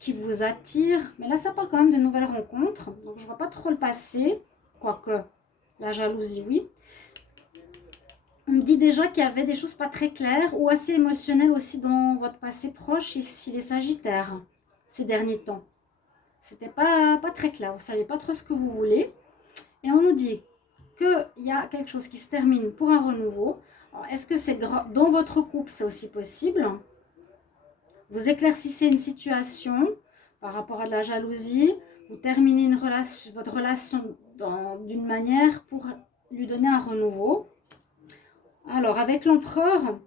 qui vous attire, mais là ça parle quand même de nouvelles rencontres, donc je ne vois pas trop le passé, quoique la jalousie, oui. On me dit déjà qu'il y avait des choses pas très claires, ou assez émotionnelles aussi dans votre passé proche, ici les Sagittaires, ces derniers temps. C'était pas très clair, vous ne savez pas trop ce que vous voulez. Et on nous dit qu'il y a quelque chose qui se termine pour un renouveau. Est-ce que c'est dans votre couple, c'est aussi possible? Vous éclaircissez une situation par rapport à de la jalousie. Vous terminez votre relation d'une manière pour lui donner un renouveau. Alors, avec l'empereur,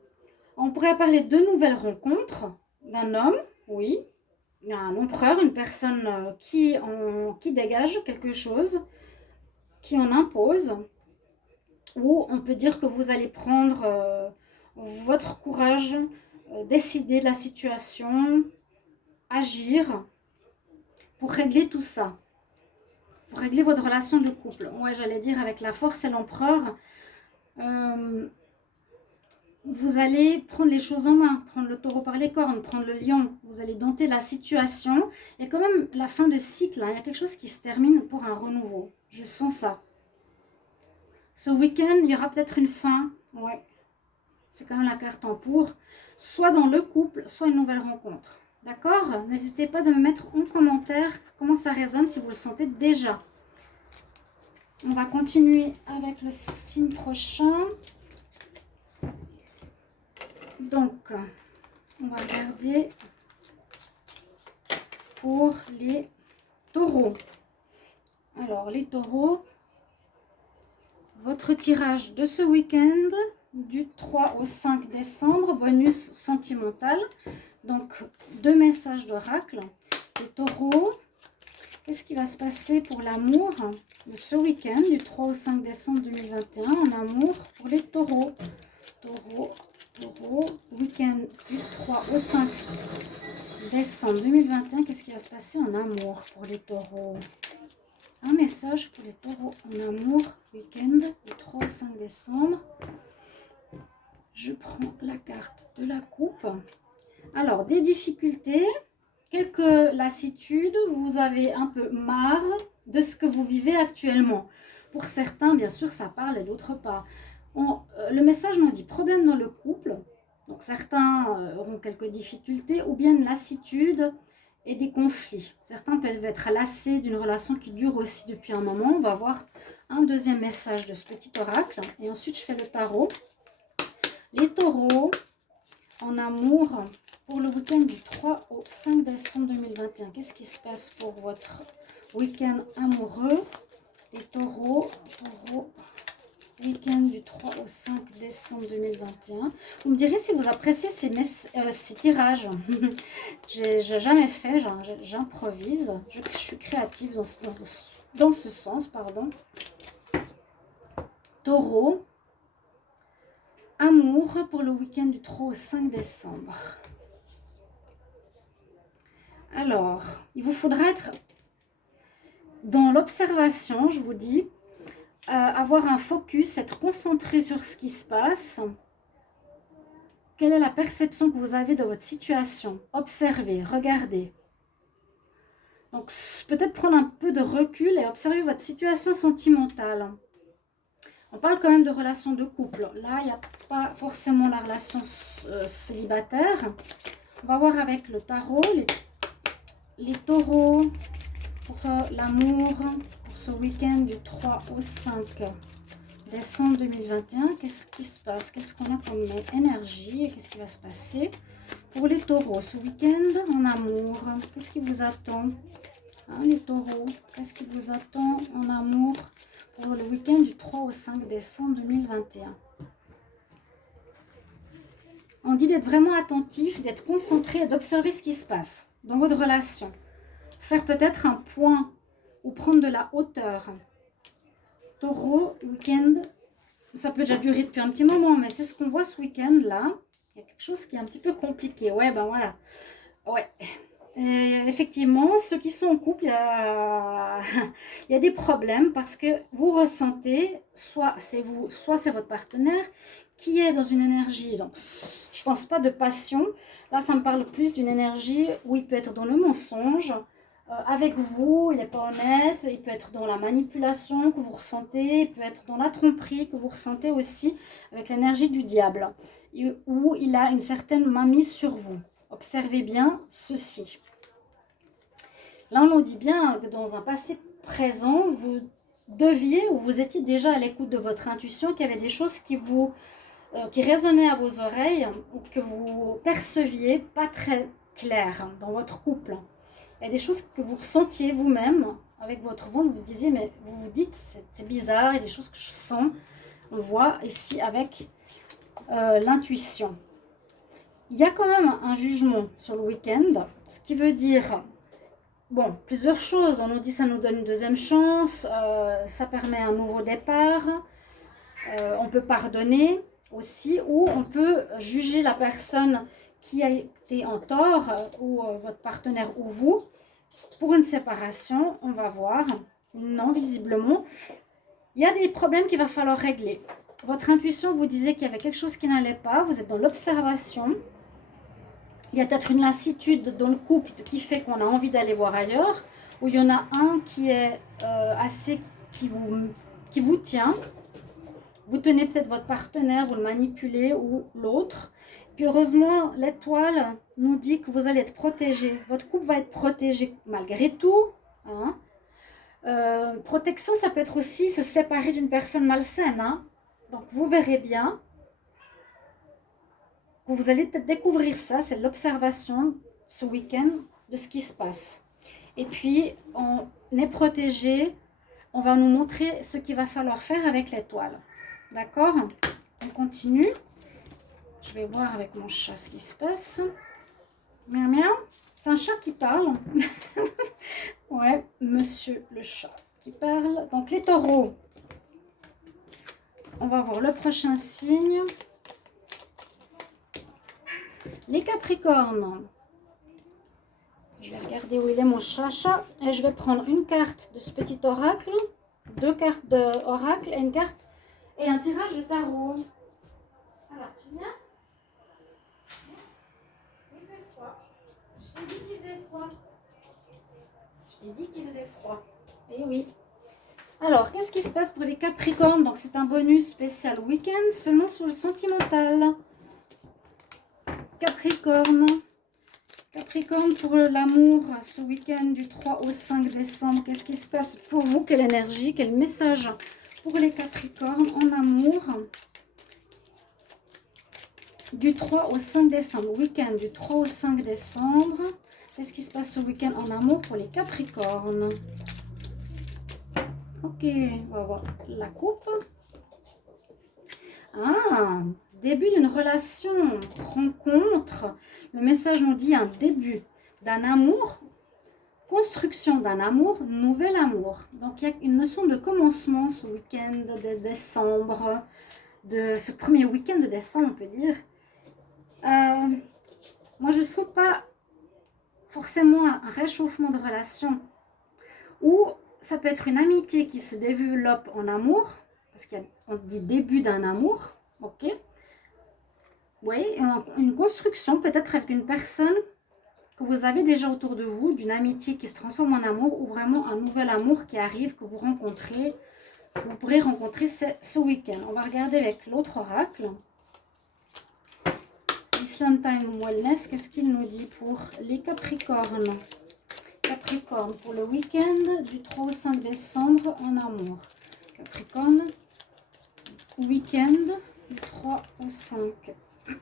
on pourrait parler de nouvelles rencontres d'un homme, oui. Il y a un empereur, une personne qui dégage quelque chose, qui en impose, ou on peut dire que vous allez prendre votre courage, décider de la situation, agir pour régler tout ça, pour régler votre relation de couple. Ouais, j'allais dire avec la force et l'empereur, vous allez prendre les choses en main, prendre le taureau par les cornes, prendre le lion, vous allez dompter la situation. Il y a quand même la fin de cycle, hein. Il y a quelque chose qui se termine pour un renouveau, je sens ça. Ce week-end, il y aura peut-être une fin. Ouais. C'est quand même la carte en pour. Soit dans le couple, soit une nouvelle rencontre. D'accord? N'hésitez pas de me mettre en commentaire comment ça résonne si vous le sentez déjà. On va continuer avec le signe prochain. Donc, on va regarder pour les taureaux. Alors, les taureaux, votre tirage de ce week-end, du 3 au 5 décembre, bonus sentimental. Donc, 2 messages d'oracle. Les taureaux, qu'est-ce qui va se passer pour l'amour de ce week-end, du 3 au 5 décembre 2021, en amour pour les taureaux. Taureau, week-end du 3 au 5 décembre 2021, qu'est-ce qui va se passer en amour pour les taureaux? Un message pour les taureaux en amour, week-end du 3 au 5 décembre. Je prends la carte de la coupe. Alors, des difficultés, quelques lassitudes, vous avez un peu marre de ce que vous vivez actuellement. Pour certains, bien sûr, ça parle et d'autres pas. Le message nous dit problème dans le couple. Donc, certains auront quelques difficultés ou bien une lassitude et des conflits. Certains peuvent être lassés d'une relation qui dure aussi depuis un moment. On va voir un deuxième message de ce petit oracle. Et ensuite, je fais le tarot. Les taureaux en amour pour le week-end du 3 au 5 décembre 2021. Qu'est-ce qui se passe pour votre week-end amoureux? Les taureaux, week-end du 3 au 5 décembre 2021. Vous me direz si vous appréciez ces tirages. J'ai jamais fait, j'improvise. Je suis créative dans ce sens, pardon. Taureau. Amour pour le week-end du 3 au 5 décembre. Alors, il vous faudra être dans l'observation, je vous dis, avoir un focus, être concentré sur ce qui se passe. quelle est la perception que vous avez de votre situation? Observez, regardez. Donc, peut-être prendre un peu de recul et observer votre situation sentimentale. On parle quand même de relations de couple. Là, il n'y a pas forcément la relation célibataire. On va voir avec le tarot, les taureaux, pour l'amour, pour ce week-end du 3 au 5 décembre 2021. Qu'est-ce qui se passe? Qu'est-ce qu'on a comme énergie et qu'est-ce qui va se passer pour les taureaux ce week-end en amour? Qu'est-ce qui vous attend, hein, les taureaux? Qu'est-ce qui vous attend en amour pour le week-end du 3 au 5 décembre 2021? On dit d'être vraiment attentif, d'être concentré et d'observer ce qui se passe dans votre relation. Faire peut-être un point ou prendre de la hauteur. Taureau, week-end, ça peut déjà durer depuis un petit moment, mais c'est ce qu'on voit ce week-end là. Il y a quelque chose qui est un petit peu compliqué. Ouais, ben voilà. Ouais. Et effectivement, ceux qui sont en couple, il y a des problèmes parce que vous ressentez, soit c'est vous, soit c'est votre partenaire qui est dans une énergie. Donc, je pense pas de passion. Là, ça me parle plus d'une énergie où il peut être dans le mensonge. Avec vous, il n'est pas honnête, il peut être dans la manipulation que vous ressentez, il peut être dans la tromperie que vous ressentez aussi avec l'énergie du diable, où il a une certaine mainmise sur vous. Observez bien ceci. Là, on nous dit bien que dans un passé présent, vous deviez ou vous étiez déjà à l'écoute de votre intuition, qu'il y avait des choses qui résonnaient à vos oreilles ou que vous perceviez pas très claires dans votre couple. Il y a des choses que vous ressentiez vous-même avec votre ventre, vous disiez, mais vous vous dites, c'est bizarre, il y a des choses que je sens. On voit ici avec l'intuition. Il y a quand même un jugement sur le week-end, ce qui veut dire, bon, plusieurs choses. On nous dit ça nous donne une deuxième chance, ça permet un nouveau départ, on peut pardonner aussi, ou on peut juger la personne qui a été en tort, ou votre partenaire ou vous. Pour une séparation, on va voir, non, visiblement, il y a des problèmes qu'il va falloir régler. Votre intuition vous disait qu'il y avait quelque chose qui n'allait pas, vous êtes dans l'observation. Il y a peut-être une lassitude dans le couple qui fait qu'on a envie d'aller voir ailleurs, ou il y en a un qui est qui vous tient. Vous tenez peut-être votre partenaire, vous le manipulez, ou l'autre. Puis heureusement, l'étoile nous dit que vous allez être protégé. Votre couple va être protégé malgré tout. Hein. Protection, ça peut être aussi se séparer d'une personne malsaine. Hein. Donc vous verrez bien que vous allez peut-être découvrir ça. C'est l'observation ce week-end de ce qui se passe. Et puis, on est protégé. On va nous montrer ce qu'il va falloir faire avec l'étoile. D'accord? On continue. Je vais voir avec mon chat ce qui se passe. Miam miam. C'est un chat qui parle. Ouais, monsieur le chat qui parle. Donc les taureaux. On va voir le prochain signe. Les capricornes. Je vais regarder où il est mon chat. Et je vais prendre une carte de ce petit oracle. 2 cartes d'oracle et une carte et un tirage de tarot. Alors tu viens? Il fait froid. Je t'ai dit qu'il faisait froid. Je t'ai dit qu'il faisait froid. Eh oui. Alors, qu'est-ce qui se passe pour les Capricornes? Donc, c'est un bonus spécial week-end seulement sur le sentimental. Capricorne. Capricorne pour l'amour ce week-end du 3 au 5 décembre. Qu'est-ce qui se passe pour vous? Quelle énergie, quel message pour les Capricornes en amour du 3 au 5 décembre, week-end du 3 au 5 décembre. Qu'est-ce qui se passe ce week-end en amour pour les Capricornes? Ok, on va voir la coupe. Ah, début d'une relation, rencontre. Le message nous dit un début d'un amour, construction d'un amour, nouvel amour. Donc, il y a une notion de commencement ce week-end de décembre, de ce premier week-end de décembre, on peut dire. Moi, je ne sens pas forcément un réchauffement de relation. Ou ça peut être une amitié qui se développe en amour, parce qu'on dit début d'un amour, ok. Oui, une construction peut-être avec une personne que vous avez déjà autour de vous, d'une amitié qui se transforme en amour ou vraiment un nouvel amour qui arrive, que vous rencontrez, que vous pourrez rencontrer ce week-end. On va regarder avec l'autre oracle. Island Time Wellness, qu'est-ce qu'il nous dit pour les Capricornes? Capricorne, pour le week-end du 3 au 5 décembre en amour. Capricorne, week-end du 3 au 5.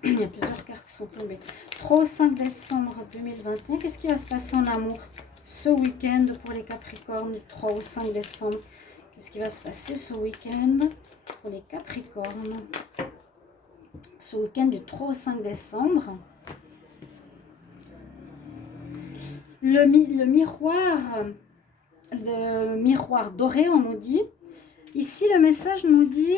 Il y a plusieurs cartes qui sont tombées. 3 au 5 décembre 2021. Qu'est-ce qui va se passer en amour ce week-end pour les Capricornes du 3 au 5 décembre? Qu'est-ce qui va se passer ce week-end pour les Capricornes? Ce week-end du 3 au 5 décembre. Le miroir doré, on nous dit. Ici, le message nous dit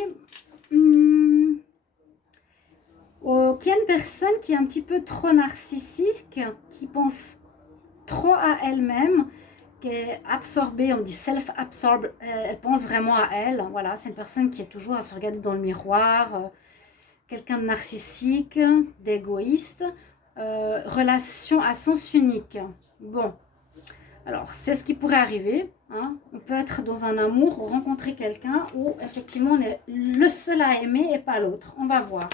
qu'il y a une personne qui est un petit peu trop narcissique, qui pense trop à elle-même, qui est absorbée, on dit self-absorbed, elle pense vraiment à elle. Voilà, c'est une personne qui est toujours à se regarder dans le miroir, quelqu'un de narcissique, d'égoïste, relation à sens unique. Bon, alors c'est ce qui pourrait arriver. Hein. On peut être dans un amour ou rencontrer quelqu'un où effectivement on est le seul à aimer et pas l'autre. On va voir.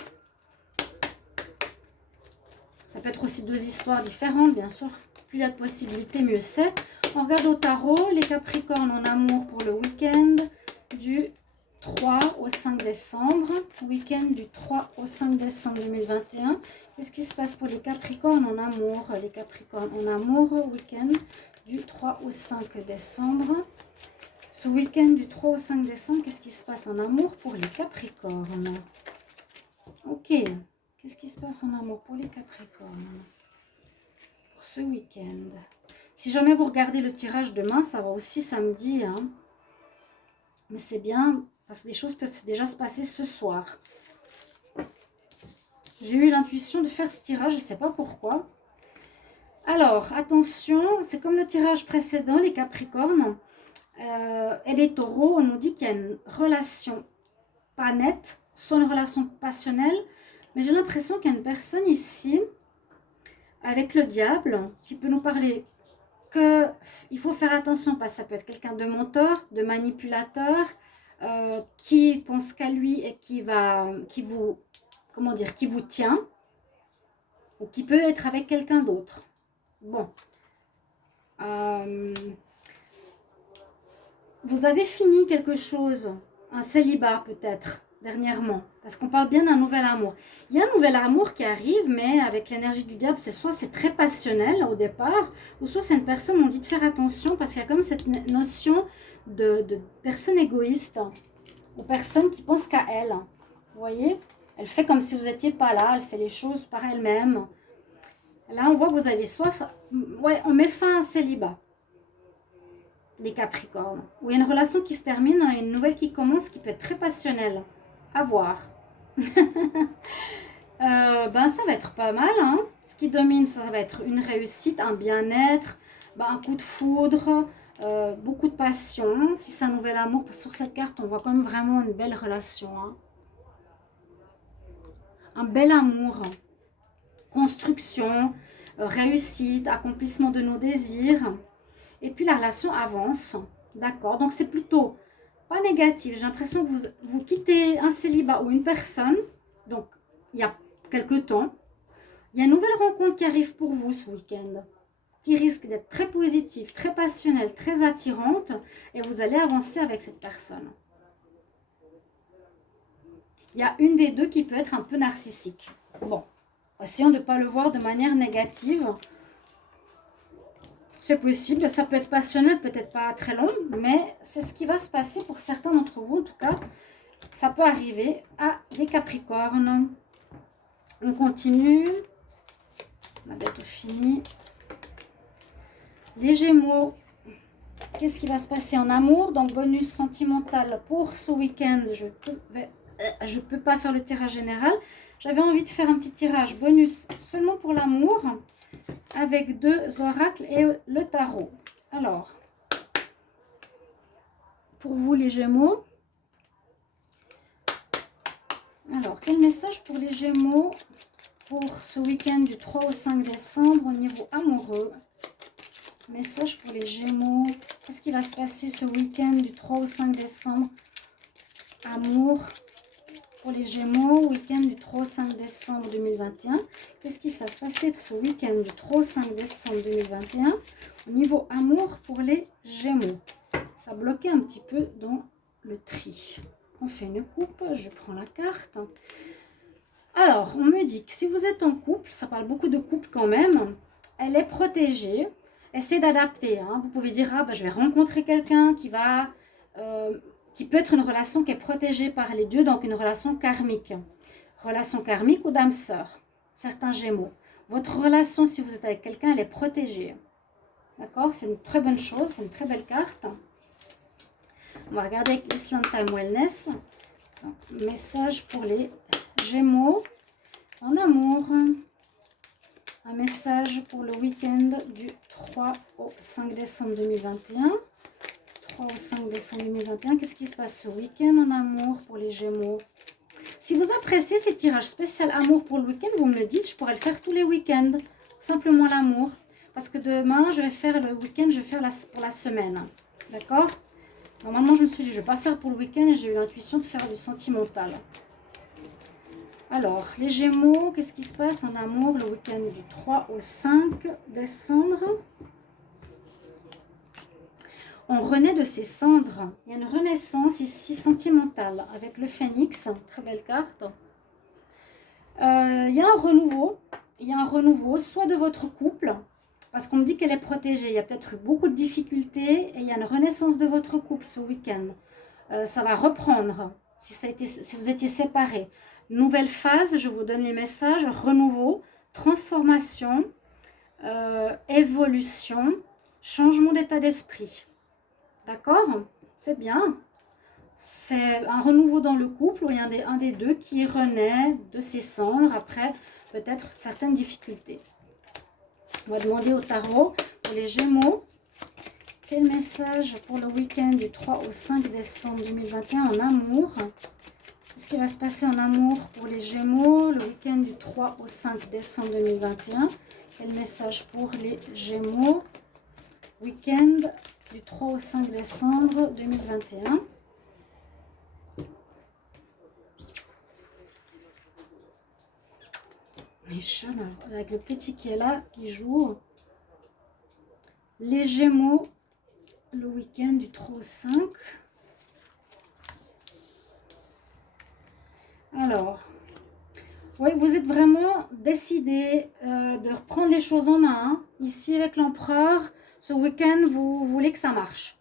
Ça peut être aussi deux histoires différentes, bien sûr. Plus il y a de possibilités, mieux c'est. On regarde au tarot, les Capricornes en amour pour le week-end du 3 au 5 décembre. Week-end du 3 au 5 décembre 2021. Qu'est-ce qui se passe pour les Capricornes en amour? Les Capricornes en amour, week-end du 3 au 5 décembre. Ce week-end du 3 au 5 décembre, qu'est-ce qui se passe en amour pour les Capricornes? Ok. Qu'est-ce qui se passe en amour pour les Capricornes pour ce week-end? Si jamais vous regardez le tirage demain, ça va aussi samedi. Hein. Mais c'est bien, parce que des choses peuvent déjà se passer ce soir. J'ai eu l'intuition de faire ce tirage, je ne sais pas pourquoi. Alors, attention, c'est comme le tirage précédent, les Capricornes. Et les Taureaux, on nous dit qu'il y a une relation pas nette, soit une relation passionnelle, mais j'ai l'impression qu'il y a une personne ici, avec le diable, qui peut nous parler qu'il faut faire attention, parce que ça peut être quelqu'un de menteur, de manipulateur, qui pense qu'à lui et qui vous tient, ou qui peut être avec quelqu'un d'autre. Bon. Vous avez fini quelque chose, un célibat peut-être, dernièrement, parce qu'on parle bien d'un nouvel amour. Il y a un nouvel amour qui arrive, mais avec l'énergie du diable, c'est très passionnel au départ, ou soit c'est une personne, on dit de faire attention, parce qu'il y a comme cette notion de personne égoïste, ou personne qui pense qu'à elle. Vous voyez? Elle fait comme si vous n'étiez pas là, elle fait les choses par elle-même. Là, on voit que vous avez soif. Ouais, on met fin à un célibat. Les Capricornes. Où il y a une relation qui se termine, une nouvelle qui commence, qui peut être très passionnelle. À voir. Ça va être pas mal. Hein. Ce qui domine, ça va être une réussite, un bien-être, un coup de foudre, beaucoup de passion. Si c'est un nouvel amour, parce que sur cette carte, on voit quand même vraiment une belle relation. Hein. Un bel amour. Construction, réussite, accomplissement de nos désirs. Et puis la relation avance. D'accord. Donc c'est plutôt pas négatif. J'ai l'impression que vous quittez un célibat ou une personne. Donc il y a quelque temps. Il y a une nouvelle rencontre qui arrive pour vous ce week-end. Qui risque d'être très positive, très passionnelle, très attirante. Et vous allez avancer avec cette personne. Il y a une des deux qui peut être un peu narcissique. Bon. Essayons de ne pas le voir de manière négative. C'est possible, ça peut être passionnel, peut-être pas très long, mais c'est ce qui va se passer pour certains d'entre vous. En tout cas, ça peut arriver à des Capricornes. On continue. On a bientôt fini. Les Gémeaux. Qu'est-ce qui va se passer en amour? Donc, bonus sentimental pour ce week-end. Je peux pas faire le tirage général. J'avais envie de faire un petit tirage bonus seulement pour l'amour, avec deux oracles et le tarot. Alors, pour vous les Gémeaux. Alors, quel message pour les Gémeaux pour ce week-end du 3 au 5 décembre au niveau amoureux. Message pour les Gémeaux. Qu'est-ce qui va se passer ce week-end du 3 au 5 décembre? Amour pour les Gémeaux, week-end du 3 au 5 décembre 2021. Qu'est-ce qui va se passer ce week-end du 3 au 5 décembre 2021 au niveau amour pour les Gémeaux? Ça bloquait un petit peu dans le tri. On fait une coupe, je prends la carte. Alors, on me dit que si vous êtes en couple, ça parle beaucoup de couple quand même, elle est protégée. Essayez d'adapter. Hein. Vous pouvez dire, ah, bah, je vais rencontrer quelqu'un qui peut être une relation qui est protégée par les dieux, donc une relation karmique. Relation karmique ou d'âme sœur. Certains Gémeaux. Votre relation, si vous êtes avec quelqu'un, elle est protégée. D'accord? C'est une très bonne chose, c'est une très belle carte. On va regarder avec Island Time Wellness. Message pour les Gémeaux en amour. Un message pour le week-end du 3 au 5 décembre 2021. 3 au 5 décembre 2021. Qu'est-ce qui se passe ce week-end en amour pour les Gémeaux? Si vous appréciez ces tirages spécial amour pour le week-end, vous me le dites, je pourrais le faire tous les week-ends. Simplement l'amour. Parce que demain, je vais faire le week-end, je vais faire pour la semaine. D'accord? Normalement, je me suis dit, je ne vais pas faire pour le week-end et j'ai eu l'intuition de faire du sentimental. Alors, les Gémeaux, qu'est-ce qui se passe en amour le week-end du 3 au 5 décembre? On renaît de ses cendres. Il y a une renaissance ici sentimentale avec le phénix. Très belle carte. Il y a un renouveau. Il y a un renouveau, soit de votre couple, parce qu'on me dit qu'elle est protégée. Il y a peut-être eu beaucoup de difficultés et il y a une renaissance de votre couple ce week-end. Ça va reprendre si vous étiez séparés. Nouvelle phase, je vous donne les messages, renouveau, transformation, évolution, changement d'état d'esprit. D'accord? C'est bien. C'est un renouveau dans le couple où il y a un des deux qui renaît de ses cendres après peut-être certaines difficultés. On va demander au tarot pour les Gémeaux. Quel message pour le week-end du 3 au 5 décembre 2021 en amour? Qu'est-ce qui va se passer en amour pour les Gémeaux le week-end du 3 au 5 décembre 2021? Quel message pour les Gémeaux? Week-end du 3 au 5 décembre 2021. Les chats, avec le petit qui est là, qui joue. Les Gémeaux le week-end du 3 au 5. Alors, oui, vous êtes vraiment décidé de reprendre les choses en main. Hein. Ici, avec l'empereur, ce week-end, vous voulez que ça marche.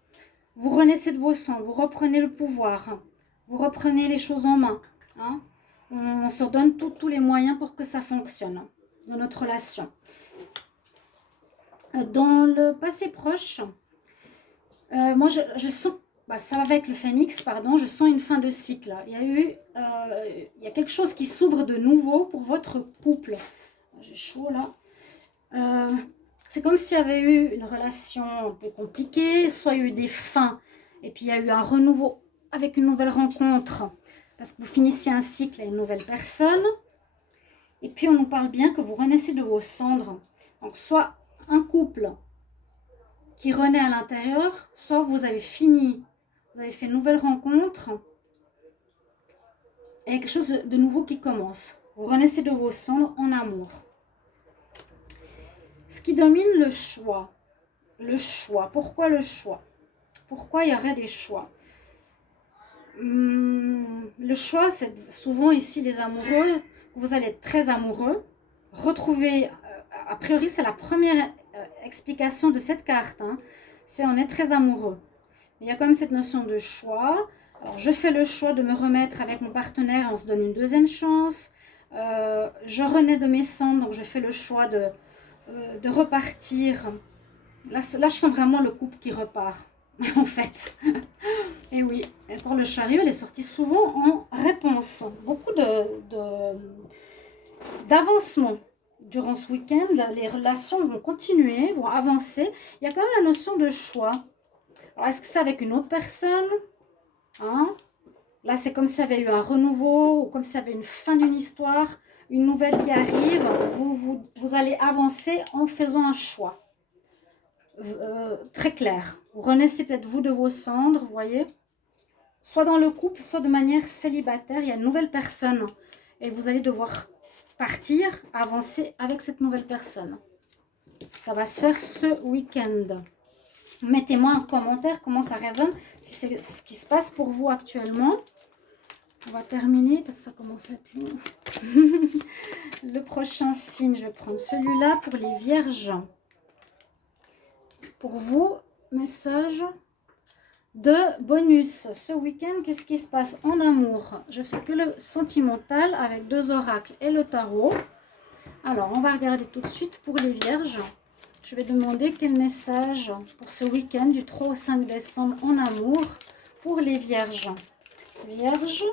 Vous renaissez de vos sangs, vous reprenez le pouvoir. Hein. Vous reprenez les choses en main. Hein. On se donne tous les moyens pour que ça fonctionne dans notre relation. Dans le passé proche, moi, je sens... ça va avec le phénix, pardon, je sens une fin de cycle. Il y a quelque chose qui s'ouvre de nouveau pour votre couple. J'ai chaud là. C'est comme s'il y avait eu une relation un peu compliquée, soit il y a eu des fins, et puis il y a eu un renouveau avec une nouvelle rencontre, parce que vous finissiez un cycle avec une nouvelle personne. Et puis on nous parle bien que vous renaissez de vos cendres. Donc soit un couple qui renaît à l'intérieur, soit vous avez fini. Vous avez fait une nouvelle rencontre et il y a quelque chose de nouveau qui commence. Vous renaissez de vos cendres en amour. Ce qui domine le choix. Le choix. Pourquoi le choix? Pourquoi il y aurait des choix? Le choix, c'est souvent ici les amoureux. Vous allez être très amoureux. Retrouver, a priori, c'est la première explication de cette carte. Hein. C'est on est très amoureux. Il y a quand même cette notion de choix. Alors, je fais le choix de me remettre avec mon partenaire, on se donne une deuxième chance. Je renais de mes cendres, donc je fais le choix de repartir. Là, je sens vraiment le couple qui repart, en fait. Et oui, encore le chariot, il est sorti souvent en réponse. Beaucoup d'avancement. Durant ce week-end, les relations vont continuer, vont avancer. Il y a quand même la notion de choix. Alors, est-ce que c'est avec une autre personne? Hein? Là, c'est comme s'il y avait eu un renouveau ou comme s'il y avait une fin d'une histoire, une nouvelle qui arrive. Vous allez avancer en faisant un choix très clair. Vous renaissez peut-être vous de vos cendres, vous voyez. Soit dans le couple, soit de manière célibataire, il y a une nouvelle personne. Et vous allez devoir partir, avancer avec cette nouvelle personne. Ça va se faire ce week-end. Mettez-moi en commentaire comment ça résonne, si c'est ce qui se passe pour vous actuellement. On va terminer parce que ça commence à être long. Le prochain signe, je vais prendre celui-là pour les vierges. Pour vous, message de bonus. Ce week-end, qu'est-ce qui se passe en amour? Je fais que le sentimental avec 2 oracles et le tarot. Alors, on va regarder tout de suite pour les vierges. Je vais demander quel message pour ce week-end du 3 au 5 décembre en amour pour les vierges. Vierges,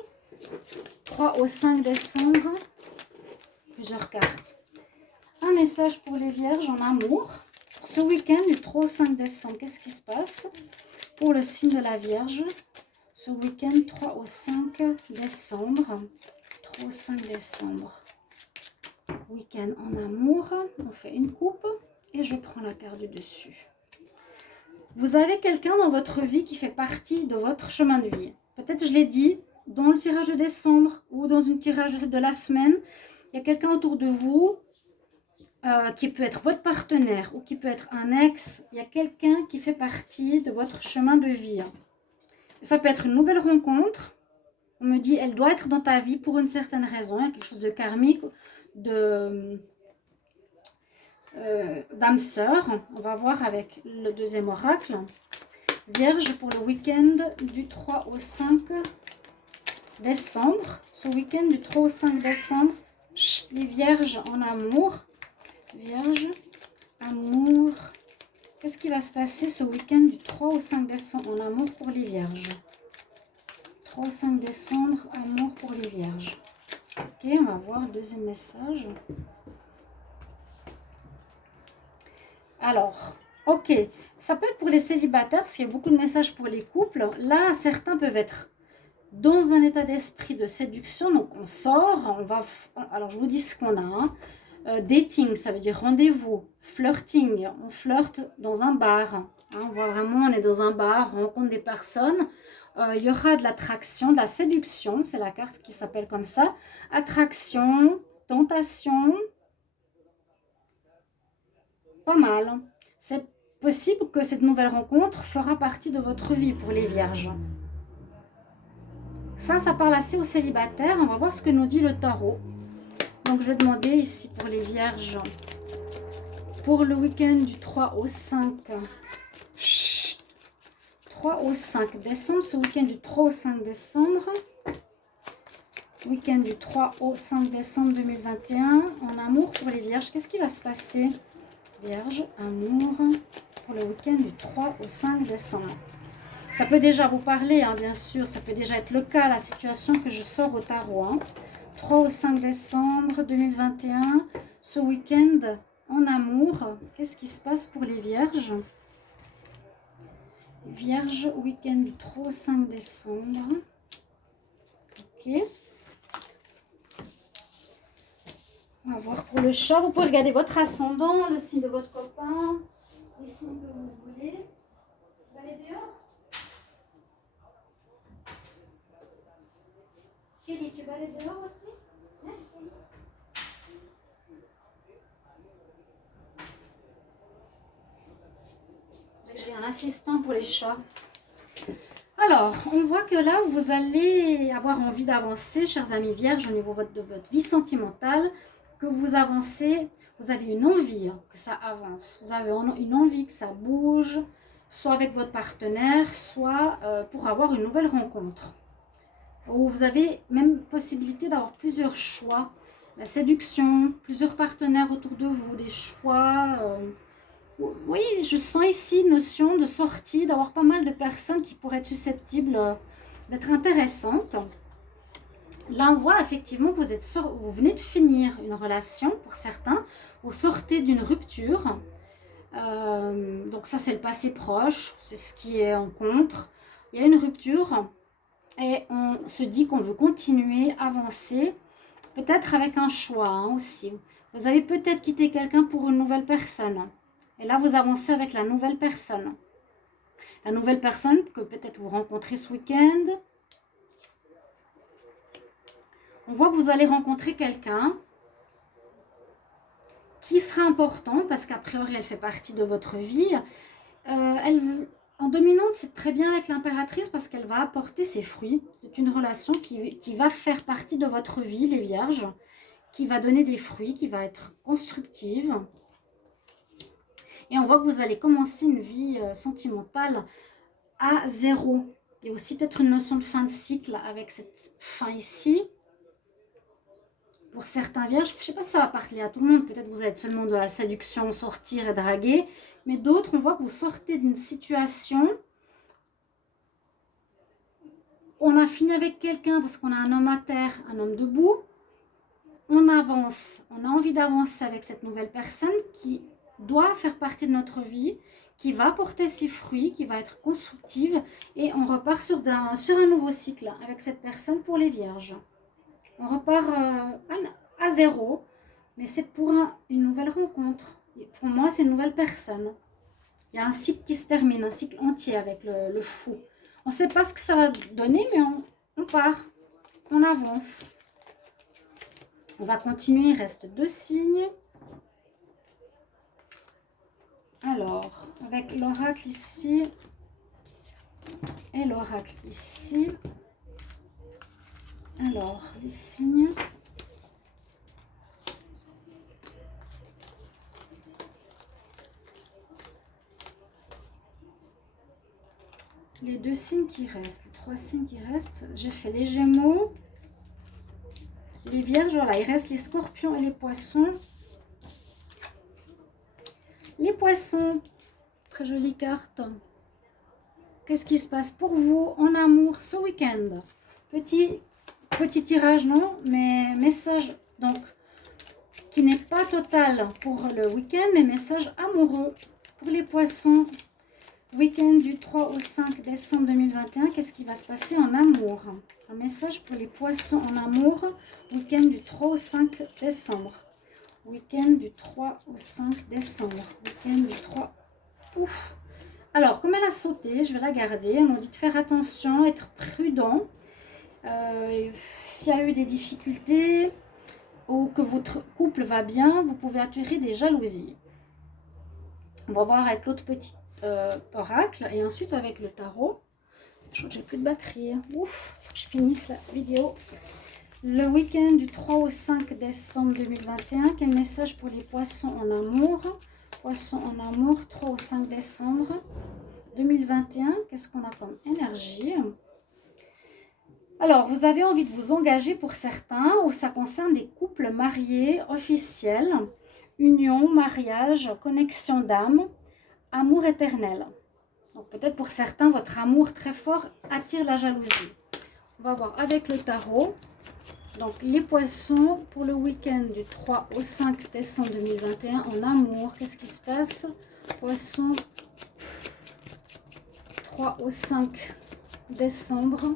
3 au 5 décembre, plusieurs cartes. Un message pour les vierges en amour. Pour ce week-end du 3 au 5 décembre, qu'est-ce qui se passe pour le signe de la Vierge? Ce week-end 3 au 5 décembre. 3 au 5 décembre. Week-end en amour. On fait une coupe et je prends la carte du dessus. Vous avez quelqu'un dans votre vie qui fait partie de votre chemin de vie. Peut-être je l'ai dit dans le tirage de décembre ou dans une tirage de la semaine. Il y a quelqu'un autour de vous qui peut être votre partenaire ou qui peut être un ex. Il y a quelqu'un qui fait partie de votre chemin de vie. Ça peut être une nouvelle rencontre. On me dit, elle doit être dans ta vie pour une certaine raison. Il y a quelque chose de karmique, d'âme sœur. On va voir avec le deuxième oracle. Vierge pour le week-end du 3 au 5 décembre. Ce week-end du 3 au 5 décembre, les vierges en amour. Vierge, amour. Qu'est-ce qui va se passer ce week-end du 3 au 5 décembre en amour pour les vierges? 3 au 5 décembre, amour pour les vierges. Ok, on va voir le deuxième message. Alors, ok, ça peut être pour les célibataires parce qu'il y a beaucoup de messages pour les couples. Là, certains peuvent être dans un état d'esprit de séduction. Donc, on sort, alors je vous dis ce qu'on a, hein. Dating, ça veut dire rendez-vous. Flirting, on flirte dans un bar. Hein, on voit vraiment, on est dans un bar, on rencontre des personnes. Il y aura de l'attraction, de la séduction. C'est la carte qui s'appelle comme ça. Attraction, tentation. Pas mal. C'est possible que cette nouvelle rencontre fera partie de votre vie pour les vierges. Ça parle assez aux célibataires. On va voir ce que nous dit le tarot. Donc, je vais demander ici pour les vierges, pour le week-end du 3 au 5. 3 au 5 décembre, ce week-end du 3 au 5 décembre. Week-end du 3 au 5 décembre 2021. En amour pour les vierges, qu'est-ce qui va se passer? Vierge, amour, pour le week-end du 3 au 5 décembre. Ça peut déjà vous parler, hein, bien sûr. Ça peut déjà être le cas, la situation que je sors au tarot. Hein. 3 au 5 décembre 2021, ce week-end en amour. Qu'est-ce qui se passe pour les vierges? Vierge, week-end du 3 au 5 décembre. Ok. On va voir pour le chat. Vous pouvez regarder votre ascendant, le signe de votre copain, les signes que vous voulez. Vous allez dehors? Kelly, tu vas aller dehors aussi? Hein, Kelly? J'ai un assistant pour les chats. Alors, on voit que là, vous allez avoir envie d'avancer, chers amis vierges, au niveau de votre vie sentimentale, que vous avancez, vous avez une envie que ça avance, vous avez une envie que ça bouge, soit avec votre partenaire, soit pour avoir une nouvelle rencontre. Ou vous avez même possibilité d'avoir plusieurs choix, la séduction, plusieurs partenaires autour de vous, des choix. Oui, je sens ici une notion de sortie, d'avoir pas mal de personnes qui pourraient être susceptibles d'être intéressantes. Là, on voit effectivement que vous venez de finir une relation pour certains, vous sortez d'une rupture. Donc ça, c'est le passé proche, c'est ce qui est en contre. Il y a une rupture. et on se dit qu'on veut continuer, avancer, peut-être avec un choix hein, aussi. Vous avez peut-être quitté quelqu'un pour une nouvelle personne. Et là, vous avancez avec la nouvelle personne. La nouvelle personne que peut-être vous rencontrez ce week-end. On voit que vous allez rencontrer quelqu'un qui sera important parce qu'a priori, elle fait partie de votre vie. En dominante, c'est très bien avec l'impératrice parce qu'elle va apporter ses fruits. C'est une relation qui va faire partie de votre vie, les vierges, qui va donner des fruits, qui va être constructive. Et on voit que vous allez commencer une vie sentimentale à zéro. Il y a aussi peut-être une notion de fin de cycle avec cette fin ici. Pour certains vierges, je ne sais pas si ça va parler à tout le monde, peut-être vous êtes seulement de la séduction, sortir et draguer, mais d'autres, on voit que vous sortez d'une situation, on a fini avec quelqu'un parce qu'on a un homme à terre, un homme debout, on avance, on a envie d'avancer avec cette nouvelle personne qui doit faire partie de notre vie, qui va porter ses fruits, qui va être constructive, et on repart sur un nouveau cycle avec cette personne pour les vierges. On repart à zéro, mais c'est pour une nouvelle rencontre. Et pour moi, c'est une nouvelle personne. Il y a un cycle qui se termine, un cycle entier avec le fou. On ne sait pas ce que ça va donner, mais on part, on avance. On va continuer, il reste 2 signes. Alors, avec l'oracle ici et l'oracle ici. Alors, les signes. Les 2 signes qui restent, les 3 signes qui restent, j'ai fait les Gémeaux, les Vierges, voilà, il reste les Scorpions et les Poissons. Les Poissons, très jolie carte. Qu'est-ce qui se passe pour vous en amour ce week-end? Petit tirage, non, mais message, donc, qui n'est pas total pour le week-end, mais message amoureux pour les Poissons. Week-end du 3 au 5 décembre 2021, qu'est-ce qui va se passer en amour? Un message pour les Poissons en amour, week-end du 3 au 5 décembre. Week-end du 3 au 5 décembre. Week-end du 3. Ouf! Alors, comme elle a sauté, je vais la garder. On nous dit de faire attention, être prudent. S'il y a eu des difficultés ou que votre couple va bien, vous pouvez attirer des jalousies. On va voir avec l'autre petite oracle et ensuite avec le tarot. Je crois que j'ai plus de batterie. Ouf, faut que je finisse la vidéo. Le week-end du 3 au 5 décembre 2021. Quel message pour les poissons en amour? Poissons en amour, 3 au 5 décembre 2021. Qu'est-ce qu'on a comme énergie? Alors, vous avez envie de vous engager pour certains, ou ça concerne les couples mariés officiels, union, mariage, connexion d'âme, amour éternel. Donc peut-être pour certains, votre amour très fort attire la jalousie. On va voir avec le tarot. Donc les poissons pour le week-end du 3 au 5 décembre 2021 en amour. Qu'est-ce qui se passe? Poissons 3 au 5 décembre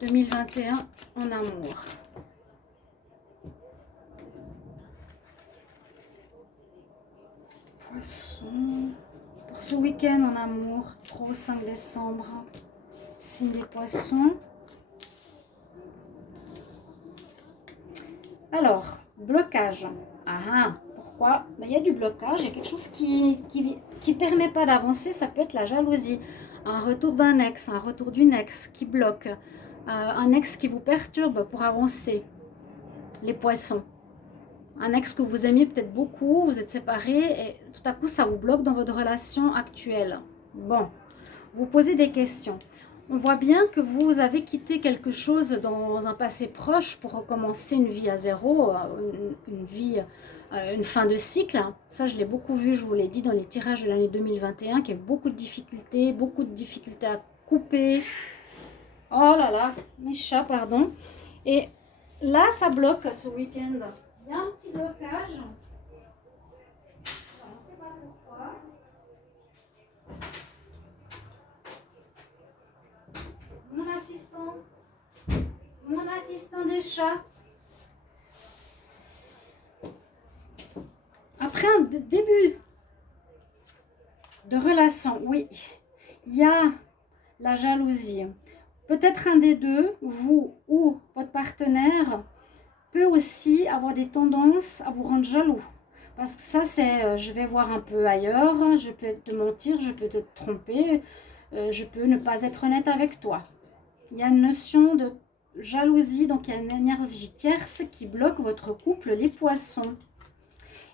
2021 en amour. Poissons. Pour ce week-end en amour, 3 au 5 décembre, signe des poissons. Alors, blocage. Pourquoi? Il y a du blocage, il y a quelque chose qui permet pas d'avancer, ça peut être la jalousie. Un retour d'un ex, un retour d'une ex qui bloque. Un ex qui vous perturbe pour avancer. Les poissons. Un ex que vous aimiez peut-être beaucoup, vous êtes séparés et tout à coup ça vous bloque dans votre relation actuelle. Bon, vous posez des questions. On voit bien que vous avez quitté quelque chose dans un passé proche pour recommencer une vie à zéro, une fin de cycle. Ça, je l'ai beaucoup vu, je vous l'ai dit, dans les tirages de l'année 2021, qu'il y a beaucoup de difficultés à couper. Oh là là, mes chats, pardon. Et là, ça bloque ce week-end. Il y a un petit blocage. On ne sait pas pourquoi. les chats. Après un début de relation, oui, il y a la jalousie. Peut-être un des deux, vous ou votre partenaire, peut aussi avoir des tendances à vous rendre jaloux. Parce que ça, c'est je vais voir un peu ailleurs, je peux te mentir, je peux te tromper, je peux ne pas être honnête avec toi. Il y a une notion de jalousie, donc il y a une énergie tierce qui bloque votre couple, les poissons.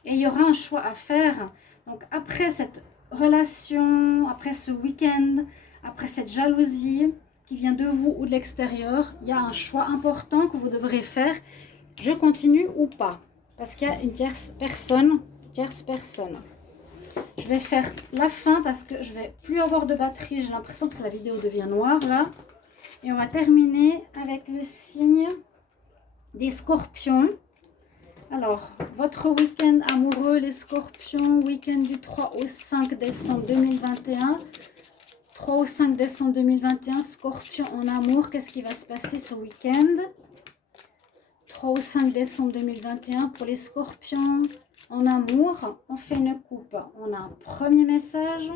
Et il y aura un choix à faire. Donc après cette relation, après ce week-end, après cette jalousie qui vient de vous ou de l'extérieur, il y a un choix important que vous devrez faire. Je continue ou pas? Parce qu'il y a une tierce personne. Je vais faire la fin parce que je vais plus avoir de batterie. J'ai l'impression que la vidéo devient noire là. Et on va terminer avec le signe des scorpions. Alors, votre week-end amoureux, les scorpions, week-end du 3 au 5 décembre 2021. 3 au 5 décembre 2021, scorpion en amour. Qu'est-ce qui va se passer ce week-end? 3 au 5 décembre 2021 pour les scorpions en amour. On fait une coupe. On a un premier message.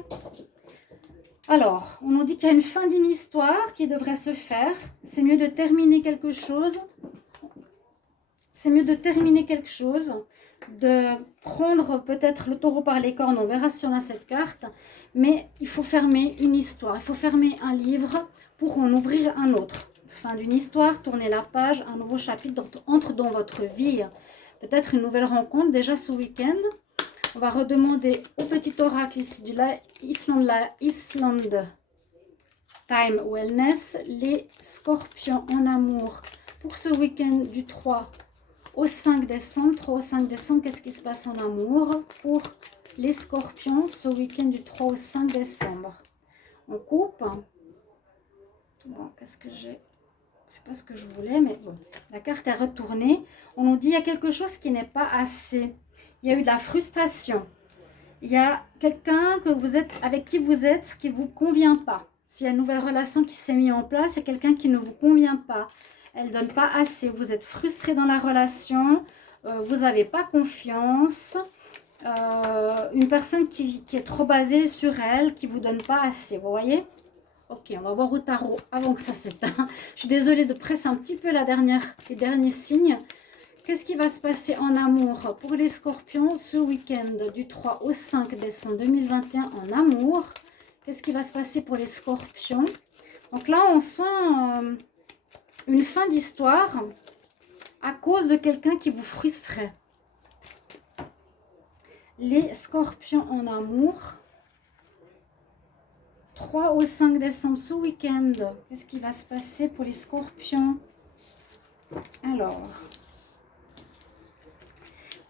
Alors, on nous dit qu'il y a une fin d'une histoire qui devrait se faire. C'est mieux de terminer quelque chose. C'est mieux de terminer quelque chose, de prendre peut-être le taureau par les cornes, on verra si on a cette carte, mais il faut fermer une histoire, il faut fermer un livre pour en ouvrir un autre. Fin d'une histoire, tournez la page, un nouveau chapitre entre dans votre vie, peut-être une nouvelle rencontre déjà ce week-end. On va redemander au petit oracle ici du Islande Time Wellness, les scorpions en amour pour ce week-end du 3 au 5 décembre, 3 au 5 décembre, qu'est-ce qui se passe en amour pour les scorpions ce week-end du 3 au 5 décembre? On coupe. Bon, qu'est-ce que j'ai? C'est pas ce que je voulais, mais bon. La carte est retournée. On nous dit qu'il y a quelque chose qui n'est pas assez. Il y a eu de la frustration. Il y a quelqu'un que vous êtes, avec qui vous êtes qui ne vous convient pas. S'il y a une nouvelle relation qui s'est mise en place, il y a quelqu'un qui ne vous convient pas. Elle ne donne pas assez, vous êtes frustré dans la relation, vous n'avez pas confiance, une personne qui est trop basée sur elle, qui ne vous donne pas assez, vous voyez? Ok, on va voir au tarot avant que ça s'éteint. Je suis désolée de presser un petit peu les derniers signes. Qu'est-ce qui va se passer en amour pour les scorpions ce week-end du 3 au 5 décembre 2021 en amour? Qu'est-ce qui va se passer pour les scorpions? Donc là, on sent une fin d'histoire à cause de quelqu'un qui vous frustrait. Les scorpions en amour. 3 au 5 décembre ce week-end. Qu'est-ce qui va se passer pour les scorpions? Alors,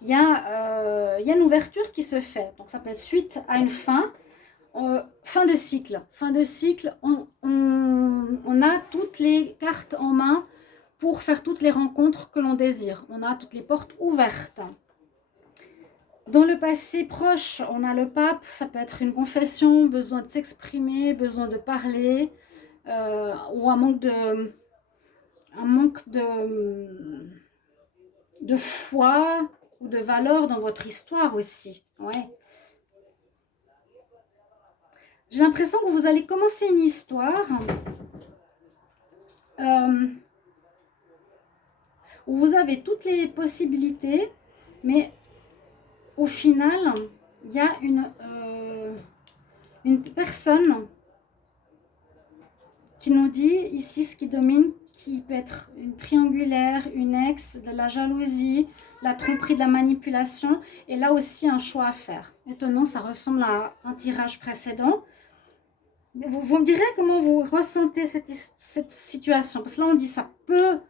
il y a une ouverture qui se fait. Donc ça peut être suite à une fin. Fin de cycle. Fin de cycle, on a toutes les cartes en main pour faire toutes les rencontres que l'on désire. On a toutes les portes ouvertes. Dans le passé proche, on a le pape. Ça peut être une confession, besoin de s'exprimer, besoin de parler, ou un manque de foi ou de valeur dans votre histoire aussi. Ouais. J'ai l'impression que vous allez commencer une histoire où vous avez toutes les possibilités, mais au final, il y a une personne qui nous dit ici ce qui domine, qui peut être une triangulaire, une ex, de la jalousie, la tromperie, de la manipulation, et là aussi un choix à faire. Étonnant, ça ressemble à un tirage précédent. Vous me direz comment vous ressentez cette situation. Parce que là, on dit ça peut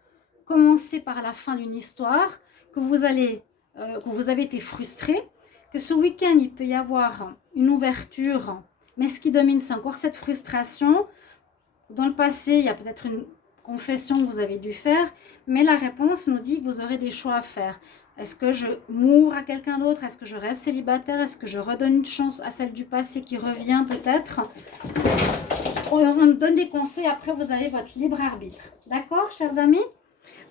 commencer par la fin d'une histoire, que vous avez été frustré, que ce week-end, il peut y avoir une ouverture, mais ce qui domine, c'est encore cette frustration. Dans le passé, il y a peut-être une confession que vous avez dû faire, mais la réponse nous dit que vous aurez des choix à faire. Est-ce que je m'ouvre à quelqu'un d'autre? Est-ce que je reste célibataire? Est-ce que je redonne une chance à celle du passé qui revient peut-être? On nous donne des conseils, après vous avez votre libre arbitre. D'accord, chers amis?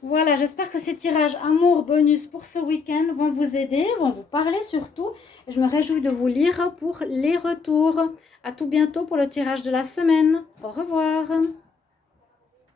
Voilà, j'espère que ces tirages amour bonus pour ce week-end vont vous aider, vont vous parler surtout. Et je me réjouis de vous lire pour les retours. À tout bientôt pour le tirage de la semaine. Au revoir.